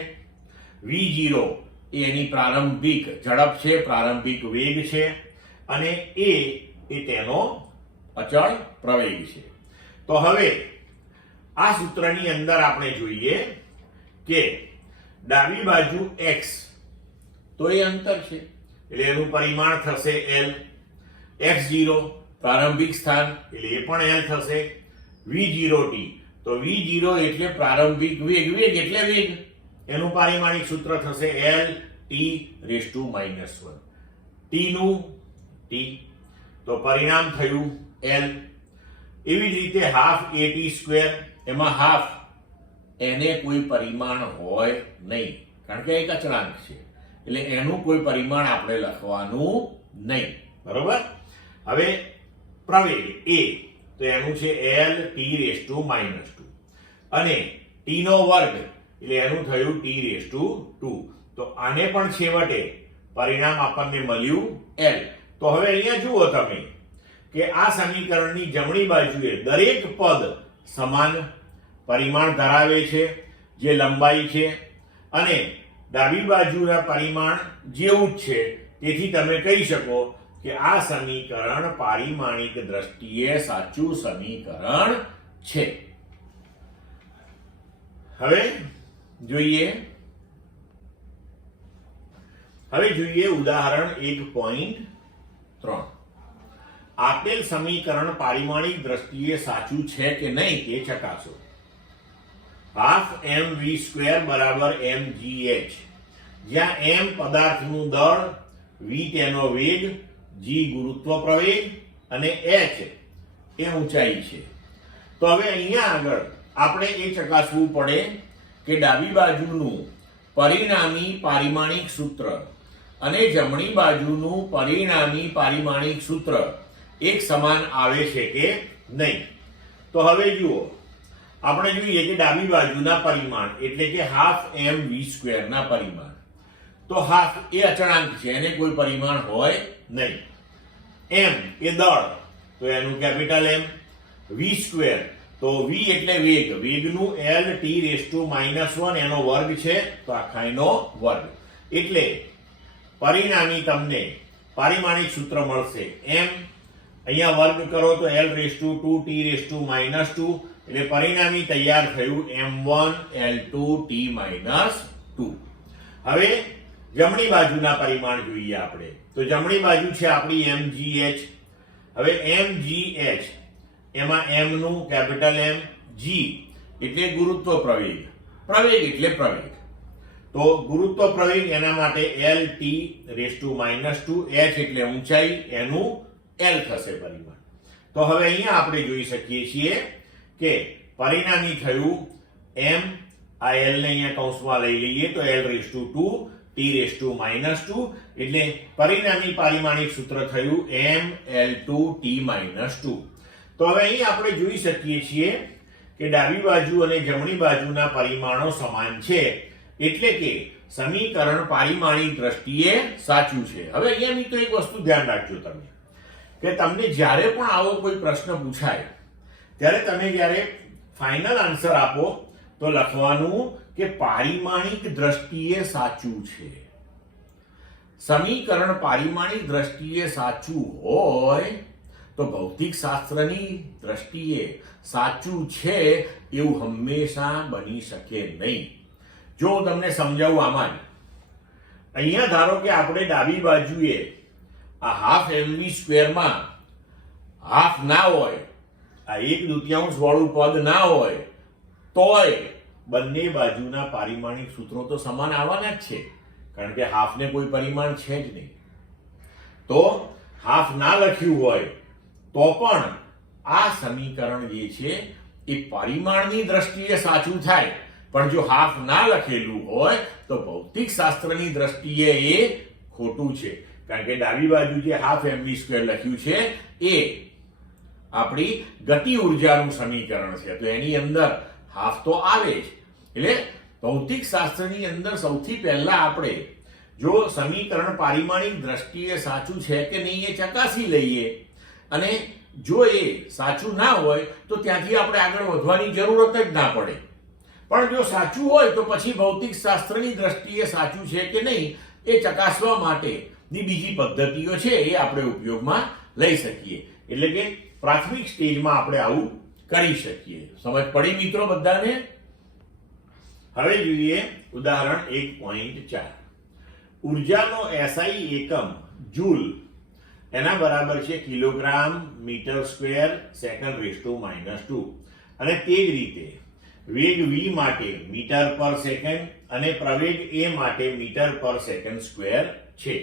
v0 એ એની પ્રારંભિક ઝડપ છે, પ્રારંભિક વેગ છે, અને a એ તેનો અચળ પ્રવેગ છે. તો હવે આ સૂત્રની અંદર આપણે જોઈએ કે ડાબી બાજુ x તો એ અંતર છે એટલે એનું પરિમાણ થશે l, x0 પ્રારંભિક સ્થાન એટલે એ પણ l થશે, v0t તો v0 એટલે પ્રારંભિક વેગ, વેગ એટલે વેગ, એનું પારિમાણિક સૂત્ર થશે l t⁻⁻1, t નું t તો પરિણામ થયું l. એવી જ રીતે હાફ at², એમાં હાફ એને કોઈ પરિમાણ હોય નહીં કારણ કે એક અચળાંક છે એટલે એનું કોઈ પરિમાણ આપણે લખવાનું નહીં, બરોબર. હવે પ્રવેગ a તો એનું છે l t⁻², અને t નો વર્ગ એટલે એનું થયું t⁻². તો આને પણ છેવટે પરિણામ આપણને મળ્યું l. તો હવે અહીંયા જુઓ તમે કે આ સમીકરણની જમણી બાજુએ દરેક પદ સમાન પરિમાણ ધરાવે છે જે લંબાઈ છે, અને ડાબી બાજુના પરિમાણ જેવું જ છે. તેથી તમે કહી શકો કે આ સમીકરણ પારિમાણિક દ્રષ્ટિએ સાચું સમીકરણ છે. હવે જોઈએ ઉદાહરણ 1.3. આપેલ સમીકરણ પારિમાણિક દ્રષ્ટિએ સાચું છે કે નહીં તે ચકાસો. હાફ mv² બરાબર mgh, જ્યાં m પદાર્થનું દળ, v તેનો વેગ, g ગુરુત્વ પ્રવેગ અને h એ ઊંચાઈ છે. તો હવે અહીંયા આગળ આપણે એ ચકાસવું પડે કે ડાબી બાજુનું પરિણામી પારિમાણિક સૂત્ર અને જમણી બાજુનું પરિણામી પારિમાણિક સૂત્ર એક સમાન આવે છે કે નહીં. તો હવે જુઓ, આપણે જોઈએ કે ડાબી બાજુના પરિમાણ એટલે કે હાફ mv² ના પરિમાણ, તો હાફ એ અચળાંક છે, એને કોઈ પરિમાણ હોય નહીં. m એ દળ, તો એનું કેપિટલ M. v સ્ક્વેર, તો v એટલે વેગ, વેગનું l t−1 એનો વર્ગ છે, તો આખા એનો વર્ગ. એટલે પરિણામી તમને પારિમાણિક સૂત્ર મળશે m, અહીંયા વર્ગ કરો તો l2 t−2, એટલે પરિણામી તૈયાર થયું m1 l2 t−2. હવે જમણી બાજુના પરિમાણ જોઈએ આપણે, તો જમણી બાજુ છે આપણી mgh. હવે mgh એમાં m નું કેપિટલ M, g એટલે ગુરુત્વ પ્રવેગ, પ્રવેગ એટલે પ્રવેગ, તો ગુરુત્વ પ્રવેગ એના માટે lt−2, h એટલે ઊંચાઈ, એનું l થશે પરિમાણ. તો હવે અહીંયા આપણે જોઈ શકીએ છીએ કે પરિણામી થયું m, આ l ને અહીંયા કૌંસમાં લઈ લઈએ તો l2 t−2, એટલે પરિણામી પારિમાણિક સૂત્ર થયું m l2 t−2. તો હવે અહીં આપણે જોઈ શકીએ છીએ કે ડાબી બાજુ અને જમણી બાજુના પરિમાણો સમાન છે, એટલે કે સમીકરણ પારિમાણિક દ્રષ્ટિએ સાચું છે. હવે અહીંયા મિત્રો એક વસ્તુ ધ્યાન રાખજો તમે, કે તમને જ્યારે પણ આવો કોઈ પ્રશ્ન પૂછાય ત્યારે તમે જ્યારે ફાઇનલ આન્સર આપો તો લખવાનું કે પારિમાણિક દ્રષ્ટિએ સાચું છે. સમીકરણ પારિમાણિક દ્રષ્ટિએ સાચું હોય તો ભૌતિક શાસ્ત્રની દ્રષ્ટિએ સાચું છે એવું હંમેશા બની શકે નહીં. જો હું તમને સમજાવું આમાં જ, અહીંયા ધારો કે આપણે ડાબી બાજુએ આ હાફ mv સ્ક્વેરમાં હાફ ના હોય, આ 1/2 વાળું પદ ના હોય, તોય બંને બાજુના પારિમાણિક સૂત્રો તો સમાન આવવાના જ છે, કારણ કે હાફને કોઈ પરિમાણ છે જ નહીં. તો હાફ ના લખ્યું હોય તો પણ આ સમીકરણ જે છે એ પરિમાણની દ્રષ્ટિએ સાચું થાય, પણ જો હાફ ના લખેલું હોય તો ભૌતિક શાસ્ત્રની દ્રષ્ટિએ એ ખોટું છે, કારણ કે ડાબી બાજુ જે હાફ mv સ્ક્વેર લખ્યું છે એ આપણી ગતિ ઉર્જાનું સમીકરણ છે, તો એની અંદર હાફ તો આવે જ. એટલે ભૌતિક શાસ્ત્રની અંદર સૌથી પહેલા આપણે જો સમીકરણ પારિમાણિક દ્રષ્ટિએ સાચું છે કે નહીં એ ચકાસી લઈએ, અને જો એ સાચું ના હોય તો ત્યાંથી આપણે આગળ વધવાની જરૂરત જ ના પડે. પણ જો સાચું હોય તો પછી ભૌતિક શાસ્ત્રની દ્રષ્ટિએ સાચું છે કે નહીં એ ચકાસવા માટેની બીજી પદ્ધતિઓ છે એ આપણે ઉપયોગમાં લઈ શકીએ. એટલે કે પ્રાથમિક સ્ટેજમાં આપણે આવું કરી શકીએ. સમજ પડી મિત્રો બધાને? હવે જોઈએ ઉદાહરણ 1.4. ઉર્જાનો SI એકમ જૂલ એના બરાબર છે કિલોગ્રામ મીટર સ્ક્વેર સેકન્ડ/-2, અને તે જ રીતે વેગ v માટે મીટર પર સેકન્ડ અને પ્રવેગ a માટે મીટર પર સેકન્ડ સ્ક્વેર છે.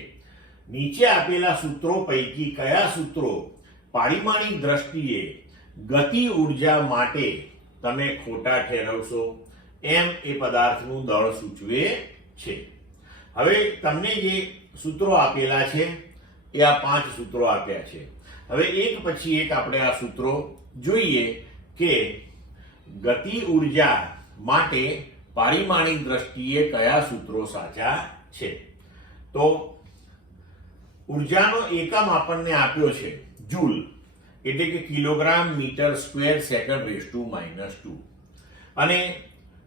નીચે આપેલા સૂત્રો પૈકી કયા સૂત્રો પારિમાણિક દ્રષ્ટિએ ગતિ ઉર્જા માટે તમે ખોટા ઠેરવશો? m એ પદાર્થનું દળ સૂચવે છે. હવે તમને જે સૂત્રો આપેલા છે એ આ 5 સૂત્રો આપ્યા છે. હવે એક પછી એક આપણે આ સૂત્રો જોઈએ કે ગતિ ઉર્જા માટે પારિમાણિક દ્રષ્ટિએ કયા સૂત્રો સાચા છે. તો ઉર્જાનો એકમ આપણને આપ્યો છે જૂલ, એટલે કે કિલોગ્રામ મીટર સ્ક્વેર સેકન્ડ/-2, અને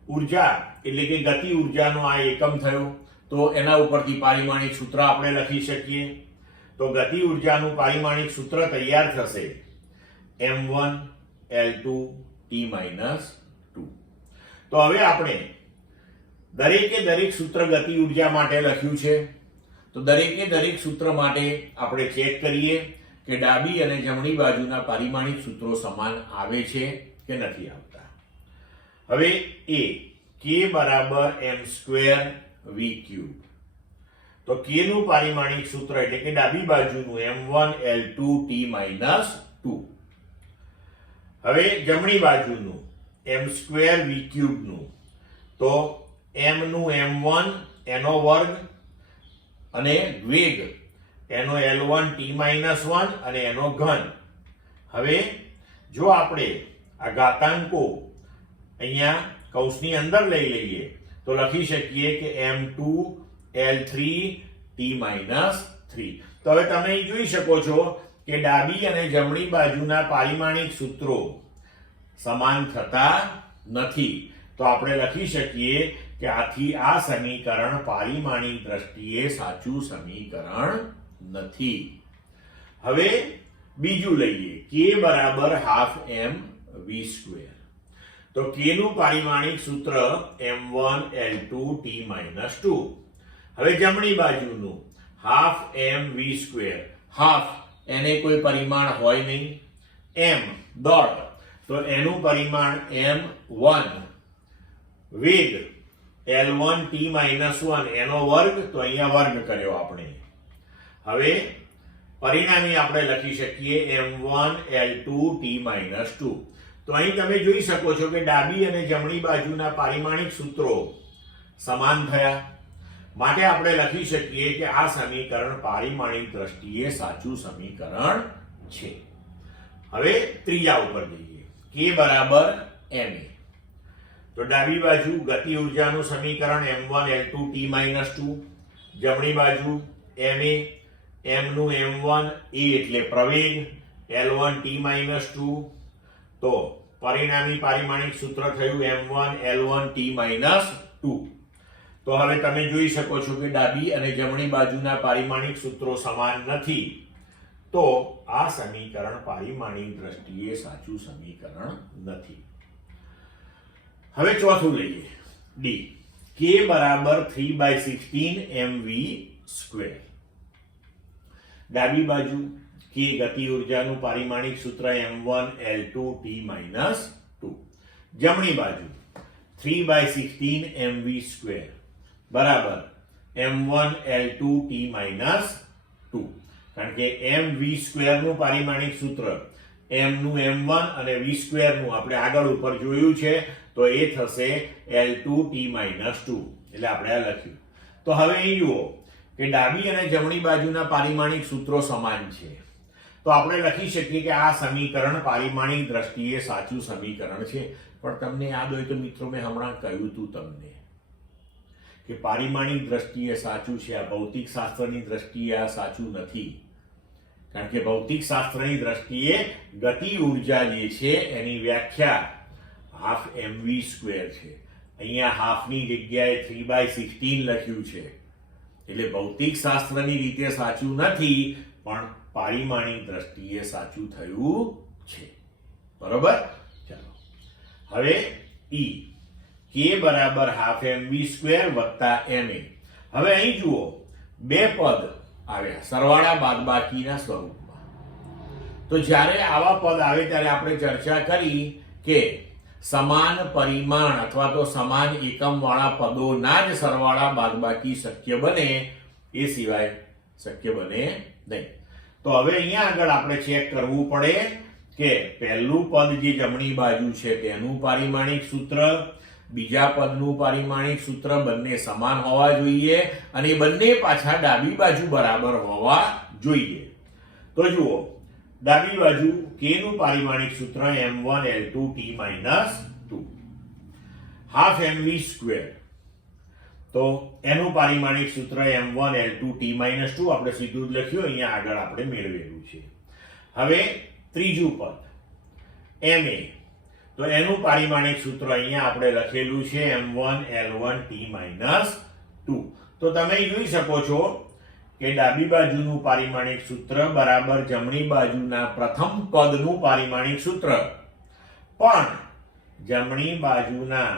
ઉર્જા એટલે કે ગતિ ઉર્જાનો આ એકમ થયો, તો એના ઉપરથી પારિમાણિક સૂત્ર આપણે લખી શકીએ. તો ગતિ ઉર્જાનું પારિમાણિક સૂત્ર તૈયાર થશે m1 l2 t−2. તો હવે આપણે દરેકે દરેક સૂત્ર ગતિ ઉર્જા માટે લખ્યું છે, તો દરેકે દરેક સૂત્ર માટે આપણે ચેક કરીએ કે ડાબી અને જમણી બાજુના પારિમાણિક સૂત્રો સમાન આવે છે કે નથી આવતા. હવે a k = m² v³, તો k નું પારિમાણિક સૂત્ર એટલે કે ડાબી બાજુનું m1 l2 t−2. હવે જમણી બાજુનું m² v³ નું, તો m નું m1 એનો વર્ગ અને વેગ એનો l1 t−1 અને એનો ઘન. હવે જો આપણે આ ઘાતાંકો અહીંયા કૌંસની અંદર લઈ લઈએ તો લખી શકીએ કે m2 L3t-3. તો હવે તમે અહીં જોઈ શકો છો કે ડાબી અને જમણી બાજુના પારિમાણિક સૂત્રો સમાન થતા નથી. તો આપણે લખી શકીએ કે આથી આ સમીકરણ પારિમાણિક દ્રષ્ટિએ સાચું સમીકરણ નથી. હવે બીજું લઈએ, k બરાબર હાફ mv². તો k નું પારિમાણિક સૂત્ર m1L2t-2. હવે જમણી બાજુનું હાફ mv². હાફ એને કોઈ પરિમાણ હોય નહીં, m દોડ તો એનું પરિમાણ m1, વેગ L1t-1 એનો વર્ગ, તો અહીંયા વર્ગ કર્યો આપણે. હવે પરિણામી આપણે લખી શકીએ m1L2t-2. તો અહીં તમે જોઈ શકો છો કે ડાબી અને જમણી બાજુના પારિમાણિક સૂત્રો સમાન થયા, માટે આપણે લખી શકીએ કે આ સમીકરણ પારિમાણિક દ્રષ્ટિએ સાચું સમીકરણ છે. હવે ત્રીજા ઉપર જઈએ, k બરાબર ma. તો ડાબી બાજુ ગતિ ઉર્જાનું સમીકરણ m1L2t-2, જમણી બાજુ ma, m નું m1 એ એટલે પ્રવેગ, L1t-2. તો પરિણામી પારિમાણિક સૂત્ર થયું m1L1t-2. તો હવે તમે જોઈ શકો છો કે ડાબી અને જમણી બાજુના પારિમાણિક સૂત્રો સમાન નથી, તો આ સમીકરણ પારિમાણિક દ્રષ્ટિએ સાચું સમીકરણ નથી. હવે ચોથું લઈએ, d. k બરાબર 3/16 mv². ડાબી બાજુ k ગતિ ઉર્જાનું પારિમાણિક સૂત્ર m1L2t-2. જમણી બાજુ 3/16 mv² બરાબર m1L2t-2. કારણ કે mv² નું પારિમાણિક સૂત્ર m નું m1 અને v² નું આપણે આગળ ઉપર જોયું છે, તો એ થશે L2t-2. એટલે આપણે આ લખ્યું. તો હવે અહીં જુઓ કે ડાબી અને જમણી બાજુના પારિમાણિક સૂત્રો સમાન છે, તો આપણે લખી શકીએ કે આ સમીકરણ પારિમાણિક દ્રષ્ટિએ સાચું સમીકરણ છે. પણ તમને યાદ હોય તો મિત્રો મેં હમણાં કહ્યું હતું તમને કે પારિમાણિક દ્રષ્ટિએ સાચું છે, આ ભૌતિક શાસ્ત્રની દ્રષ્ટિએ આ સાચું નથી. કારણ કે ભૌતિક શાસ્ત્રની દ્રષ્ટિએ ગતિ ઉર્જા જે છે એની વ્યાખ્યા હાફ mv² છે. અહીંયા હાફની જગ્યાએ 3/16 લખ્યું છે, એટલે ભૌતિક શાસ્ત્રની રીતે સાચું નથી, પણ પારિમાણિક દ્રષ્ટિએ સાચું થયું છે. બરોબર? ચાલો હવે e. k બરાબર હાફ mv² વત્તા ma. હવે અહીં જુઓ બે પદ આવ્યા સરવાળા બાદબાકીના સ્વરૂપમાં. તો જ્યારે આવા પદ આવે ત્યારે આપણે ચર્ચા કરી કે સમાન પરિમાણ અથવા તો સમાન એકમ વાળા પદોના જ સરવાળા બાદબાકી શક્ય બને, એ સિવાય શક્ય બને નહીં. તો હવે અહીંયા આગળ આપણે ચેક કરવું પડે કે પહેલું પદ જે જમણી બાજુ છે તેનું પારિમાણિક સૂત્ર, બીજા પદનું પારિમાણિક સૂત્ર બંને સમાન હોવા જોઈએ અને બંને પાછા ડાબી બાજુ બરાબર હોવા જોઈએ. તો જુઓ ડાબી બાજુ k નું પારિમાણિક સૂત્ર m1L2t-2, હાફ mv². તો એનું પારિમાણિક સૂત્ર m1L2t-2 આપણે સીધું જ લખ્યું, અહીંયા આગળ આપણે મેળવેલું છે. હવે ત્રીજું પદ ma, તો એનું પારિમાણિક સૂત્ર અહીંયા આપણે લખેલું છે m1L1t-2. તો તમે જોઈ શકો છો કે ડાબી બાજુનું પારિમાણિક સૂત્ર બરાબર જમણી બાજુના પ્રથમ પદનું પારિમાણિક સૂત્ર, પણ જમણી બાજુના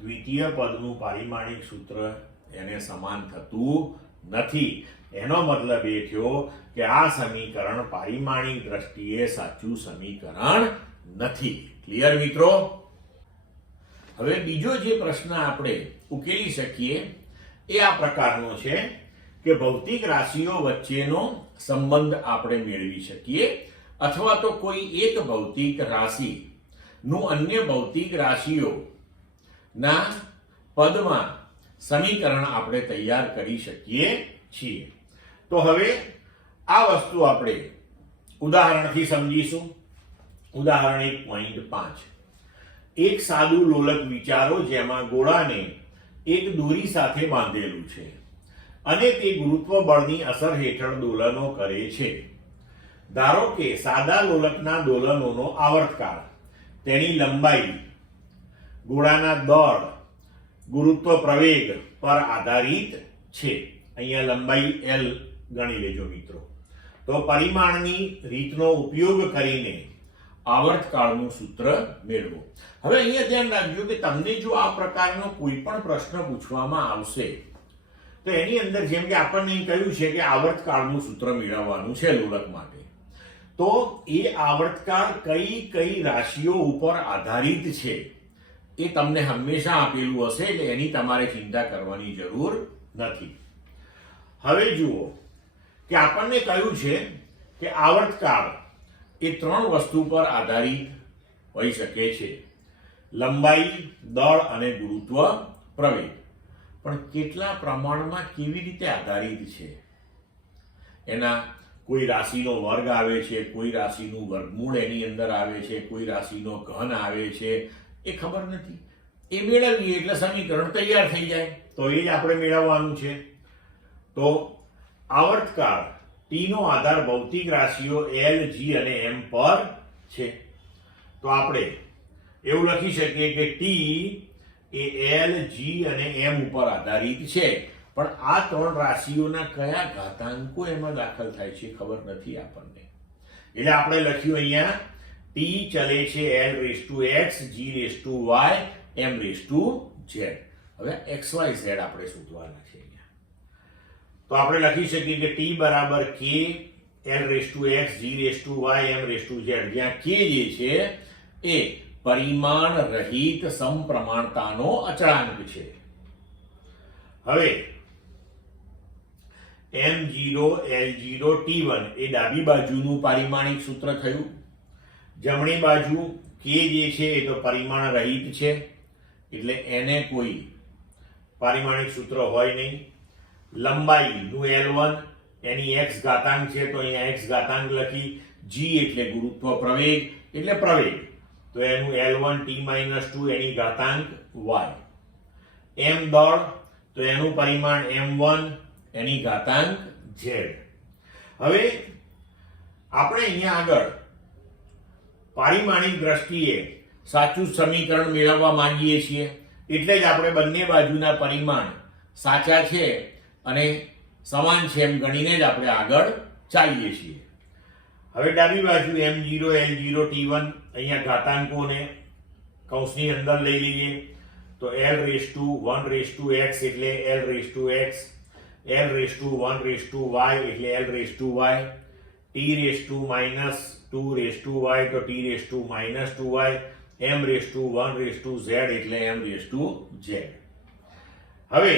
દ્વિતીય પદનું પારિમાણિક સૂત્ર એને સમાન થતું નથી. એનો મતલબ એ થયો કે આ સમીકરણ પારિમાણિક દ્રષ્ટિએ સાચું સમીકરણ નથી. ક્લિયર મિત્રો? હવે બીજો જે પ્રશ્ન આપણે ઉકેલી શકીએ એ આ પ્રકારનો છે કે ભૌતિક રાશિઓ વચ્ચેનો સંબંધ આપણે મેળવી શકીએ, અથવા તો કોઈ એક ભૌતિક રાશિ નું અન્ય ભૌતિક રાશિઓ ના પદમાં સમીકરણ આપણે તૈયાર કરી શકીએ છીએ. તો હવે આ વસ્તુ આપણે ઉદાહરણથી સમજીશું. ઉદાહરણ 1.5. એક સાદું લોલક વિચારો જેમાં ગોળાને એક દોરી સાથે બાંધેલું છે. અને તે ગુરુત્વ બળની અસર હેઠળ દોલનો કરે છે. ધારો કે સાદા લોલકના દોલનોનો આવર્તકાળ, તેની લંબાઈ, ગોળાના દળ, ગુરુત્વ પ્રવેગ પર આધારિત છે. અહીંયા લંબાઈ L ગણી લેજો મિત્રો. તો પરિમાણની રીતનો ઉપયોગ કરીને આવર્તકાળનું સૂત્ર મેળવો. હવે અહીંયા ધ્યાન રાખજો કે તમને જો આ પ્રકારનો કોઈ પણ પ્રશ્ન પૂછવામાં આવશે તો એની અંદર જેમ કે આપણને કહ્યું છે કે આવર્તકાળનું સૂત્ર મેળવવાનું છે લોલક માટે, તો એ આવર્તકાળ કઈ કઈ રાશિઓ ઉપર આધારિત છે એ તમને હંમેશા આપેલું હશે, એટલે એની તમારે ચિંતા કરવાની જરૂર નથી. હવે જુઓ કે આપણને કહ્યું છે કે આવર્તકાળ એ 3 વસ્તુ પર આધારિત હોઈ શકે છે: લંબાઈ, દળ અને ગુરુત્વ પ્રવેગ. પણ કેટલા પ્રમાણમાં, કેવી રીતે આધારિત છે? એના કોઈ રાશિનો વર્ગ આવે છે, કોઈ રાશિનું વર્ગમૂળ એની અંદર આવે છે, કોઈ રાશિનો ઘન આવે છે, એ ખબર નથી. એ મેળવીએ એટલે સમીકરણ તૈયાર થઈ જાય. તો એ જ આપણે મેળવવાનું છે. તો આવર્તકાળ T નો આધાર ભૌતિક રાશિઓ L, G અને M પર છે. તો આપણે એવું લખી શકીએ કે T એ L, G અને M ઉપર આધારિત છે, પણ આ 3 રાશિઓના કયા ઘાતાંકો એમાં દાખલ થાય છે ખબર નથી આપણને. એટલે આપણે લખ્યું અહીંયા T ચલે છે L⁻x, G⁻y, M⁻z. હવે XYZ આપણે શોધવાના છે. તો આપણે લખી શકીએ કે T બરાબર K, L⁻x, G⁻y, M⁻z, જ્યાં K જે છે એ પરિમાણ રહિત સમપ્રમાણતાનો અચળાંક છે. હવે M0, L0, T1 એ ડાબી બાજુનું પારિમાણિક સૂત્ર થયું. જમણી બાજુ K જે છે એ તો પરિમાણ રહિત છે, એટલે એને કોઈ પારિમાણિક સૂત્ર હોય નહીં. લંબાઈનું L1 એની x ઘાતાંક છે, તો અહીંયા x ઘાતાંક લખી. G એટલે ગુરુત્વ પ્રવેગ એટલે પ્રવેગ, તો એનું L1 T-2 એની ઘાતાંક y. M દળ, તો એનું પરિમાણ M1 એની ઘાતાંક z. હવે આપણે અહીંયા આગળ પારિમાણિક દ્રષ્ટિએ સાચું સમીકરણ મેળવવા માંગીએ છીએ, એટલે જ આપણે બંને બાજુના પરિમાણ સાચા છે અને સમાન છે એમ ગણીને જ આપણે આગળ ચાલીએ છીએ. હવે ડાબી બાજુ M0, L0, T1 અહીંયા ઘાતાંકોને કૌંસની અંદર લઈ લઈએ. તો L⁻1⁻x એટલે L⁻x, L⁻1⁻y એટલે L⁻y, T⁻2⁻y તો T⁻2y, M⁻1⁻z એટલે M⁻z. હવે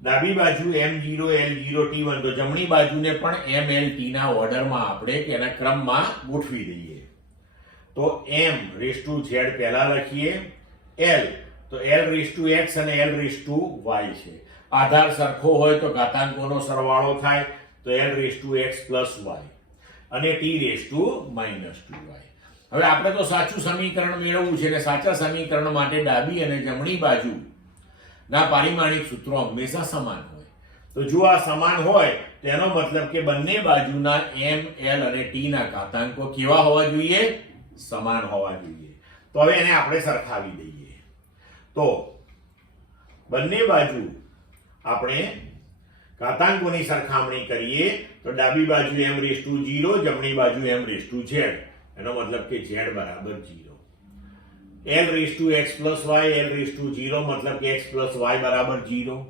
ડાબી બાજુ M0, L0, T1, તો જમણી બાજુને પણ MLT ના ઓર્ડરમાં આપણે તેના ક્રમમાં ગોઠવી દઈએ. તો M⁻z પહેલા લખીએ, L તો L⁻x અને L⁻y છે. આધાર સરખો હોય તો ઘાતાંકોનો સરવાળો થાય, તો L⁻x + y અને T⁻2y. હવે આપણે તો સાચું સમીકરણ મેળવવું છે, અને સાચા સમીકરણ માટે ડાબી અને જમણી બાજુ ના પારિમાણિક સૂત્રો હંમેશા સમાન હોય. તો જો આ સમાન હોય તેનો મતલબ કે બંને બાજુના M, L અને T ના ઘાતાંકો કેવા હોવા જોઈએ? સમાન હોવા જોઈએ. તો હવે એને આપણે સરખાવી દઈએ. તો બંને બાજુ આપણે ઘાતાંકોની સરખામણી કરીએ તો ડાબી બાજુ M⁻0, જમણી બાજુ M⁻z. એનો મતલબ કે z બરાબર 0. L⁻x + y, L⁻0 મતલબ કે x + y બરાબર 0.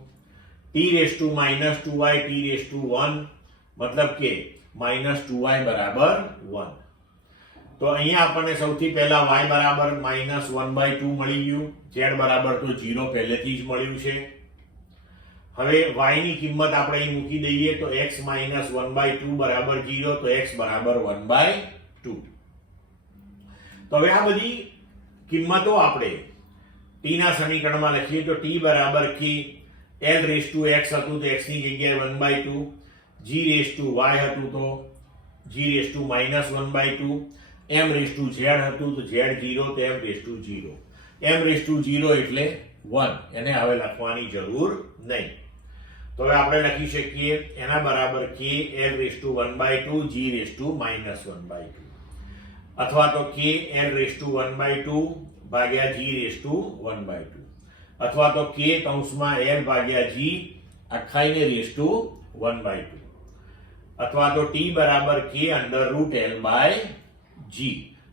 T⁻2y, T⁻1 મતલબ કે -2y બરાબર 1. તો અહીંયા આપણને સૌથી પહેલા y બરાબર -1/2 મળી ગયું. z બરાબર તો 0 પહેલેથી જ મળ્યું છે. હવે y ની કિંમત આપણે અહીં મૂકી દઈએ તો x - 1/2 બરાબર 0, તો x બરાબર 1/2. તો હવે આ બધી કિંમતો આપણે t ના સમીકરણમાં લખીએ તો t બરાબર k, L⁻x હતું તો x ની જગ્યાએ 1/2, G⁻y હતું તો G⁻−1/2, M⁻z હતું તો Z0 તો M⁻0. M⁻0 એટલે 1, એને હવે લખવાની જરૂર નહીં. તો હવે આપણે લખી શકીએ એના બરાબર k l/1/2 g/-1/2 અથવા તો k l/1/2 ભાગ્યા g/1/2 અથવા તો k કૌંસમાં l ભાગ્યા g અખાઈને (1/2) અથવા તો t બરાબર k √l/g.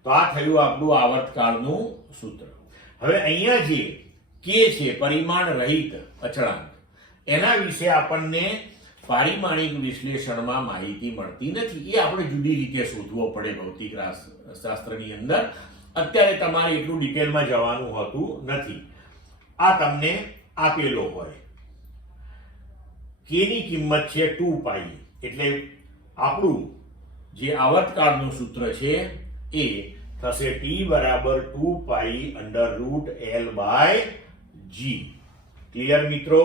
તો આ થયું આપણું આવર્તકાળનું સૂત્ર. હવે અહીંયા જે k છે પરિમાણ રહિત અચળાંક, એના વિશે આપણને પારિમાણિક વિશ્લેષણમાં માહિતી મળતી નથી. એ આપણે જુદી રીતે શોધવો પડે ભૌતિક શાસ્ત્રની અંદર. અત્યારે તમારે એટલું ડિટેલમાં જવાનું હોતું નથી. આ તમને આપેલો હોય, k ની કિંમત છે 2π, એટલે આપણું જે આવર્તકાળનું સૂત્ર છે એ થશે t બરાબર 2π √l/g. ક્લિયર મિત્રો?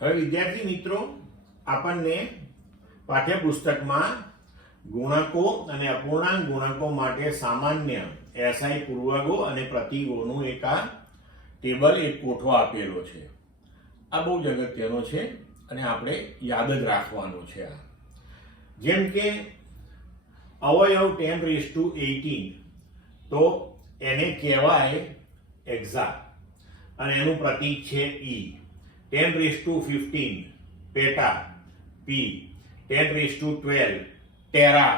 હવે વિદ્યાર્થી મિત્રો, આપણને પાઠ્યપુસ્તકમાં ગુણકો અને અપૂર્ણાંક ગુણકો માટે સામાન્ય SI પૂર્વગો અને પ્રતીકોનું એક આ ટેબલ, એક કોઠો આપેલો છે. આ બહુ જ અગત્યનો છે અને આપણે યાદ જ રાખવાનો છે. આ જેમ કે અવયવ 10⁻18, તો એને કહેવાય એક્ઝા અને એનું પ્રતીક છે E. 10⁻15 peta P, 10⁻12 tera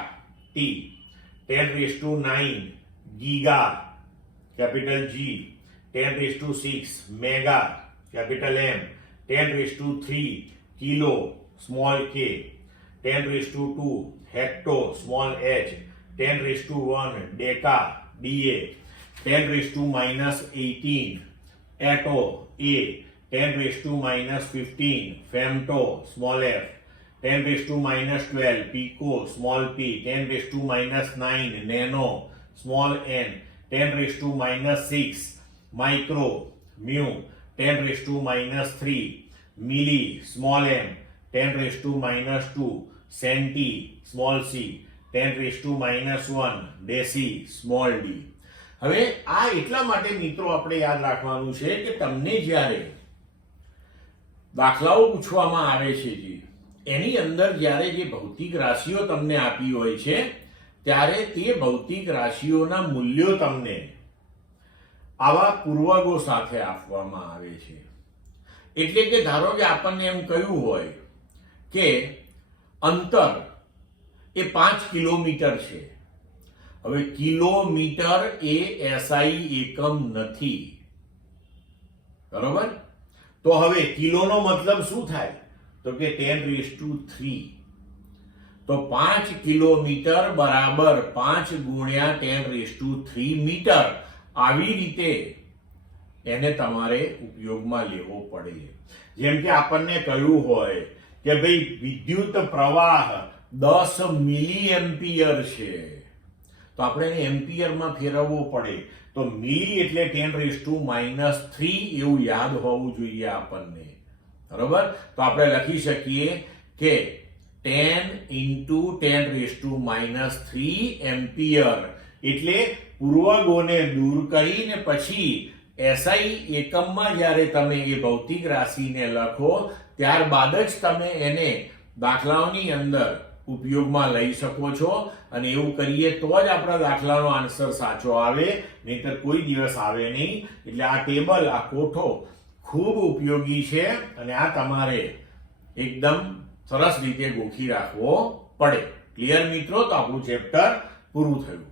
T, 10⁻9 giga capital G, 10⁻6 mega capital M, 10⁻3 kilo small k, 10⁻2 hecto small h, 10⁻1 deca DA, 10⁻−18 atto A, 10⁻−15 femto small f, 10⁻−12 pico small p, 10⁻−9 nano small n, 10⁻−6 micro mu, 10⁻−3 milli small m, 10⁻−2 centi small c, 10⁻−1 deci small d. હવે આ એટલા માટે મિત્રો આપણે યાદ રાખવાનું છે કે તમને જ્યારે દાખલાઓ પૂછવામાં આવે છે, એની અંદર જ્યારે જે ભૌતિક રાશિઓ તમને આપી હોય છે, ત્યારે તે ભૌતિક રાશિઓના મૂલ્યો તમને આવા પૂર્વગો સાથે આપવામાં આવે છે. એટલે કે ધારો કે આપણને એમ કહ્યું હોય કે અંતર એ 5 કિલોમીટર છે. હવે કિલોમીટર એ SI એકમ નથી, બરોબર? તો હવે કિલોનો મતલબ શું થાય? તો કે 10⁻3. તો 5 કિલોમીટર બરાબર 5 ગુણ્યા 10⁻3 મીટર. આવી રીતે એને તમારે ઉપયોગમાં લેવો પડે. જેમ કે આપણને કહ્યું હોય કે ભાઈ વિદ્યુત પ્રવાહ 10 મિલી એમ્પિયર છે, તો આપણે એને એમ્પિયરમાં ફેરવવો પડે. તો મિલી એટલે 10⁻³ એવું યાદ હોવું જોઈએ આપણને, બરોબર? તો આપણે લખી શકીએ કે 10 × 10⁻³ એમ્પિયર. એટલે પૂર્વગોને દૂર કરીને પછી SI એકમમાં જ્યારે તમે એ ભૌતિક રાશિને લખો, ત્યારબાદ જ તમે એને દાખલાઓની અંદર ઉપયોગમાં લઈ શકો છો. અને એવું કરીએ તો જ આપણા દાખલાનો આન્સર સાચો આવે, નહીતર કોઈ દિવસ આવે નહીં. એટલે આ ટેબલ, આ કોઠો ખૂબ ઉપયોગી છે અને આ તમારે એકદમ સરસ રીતે ગોખી રાખવો પડે. ક્લિયર મિત્રો? તો આપણું ચેપ્ટર પૂરું થયું.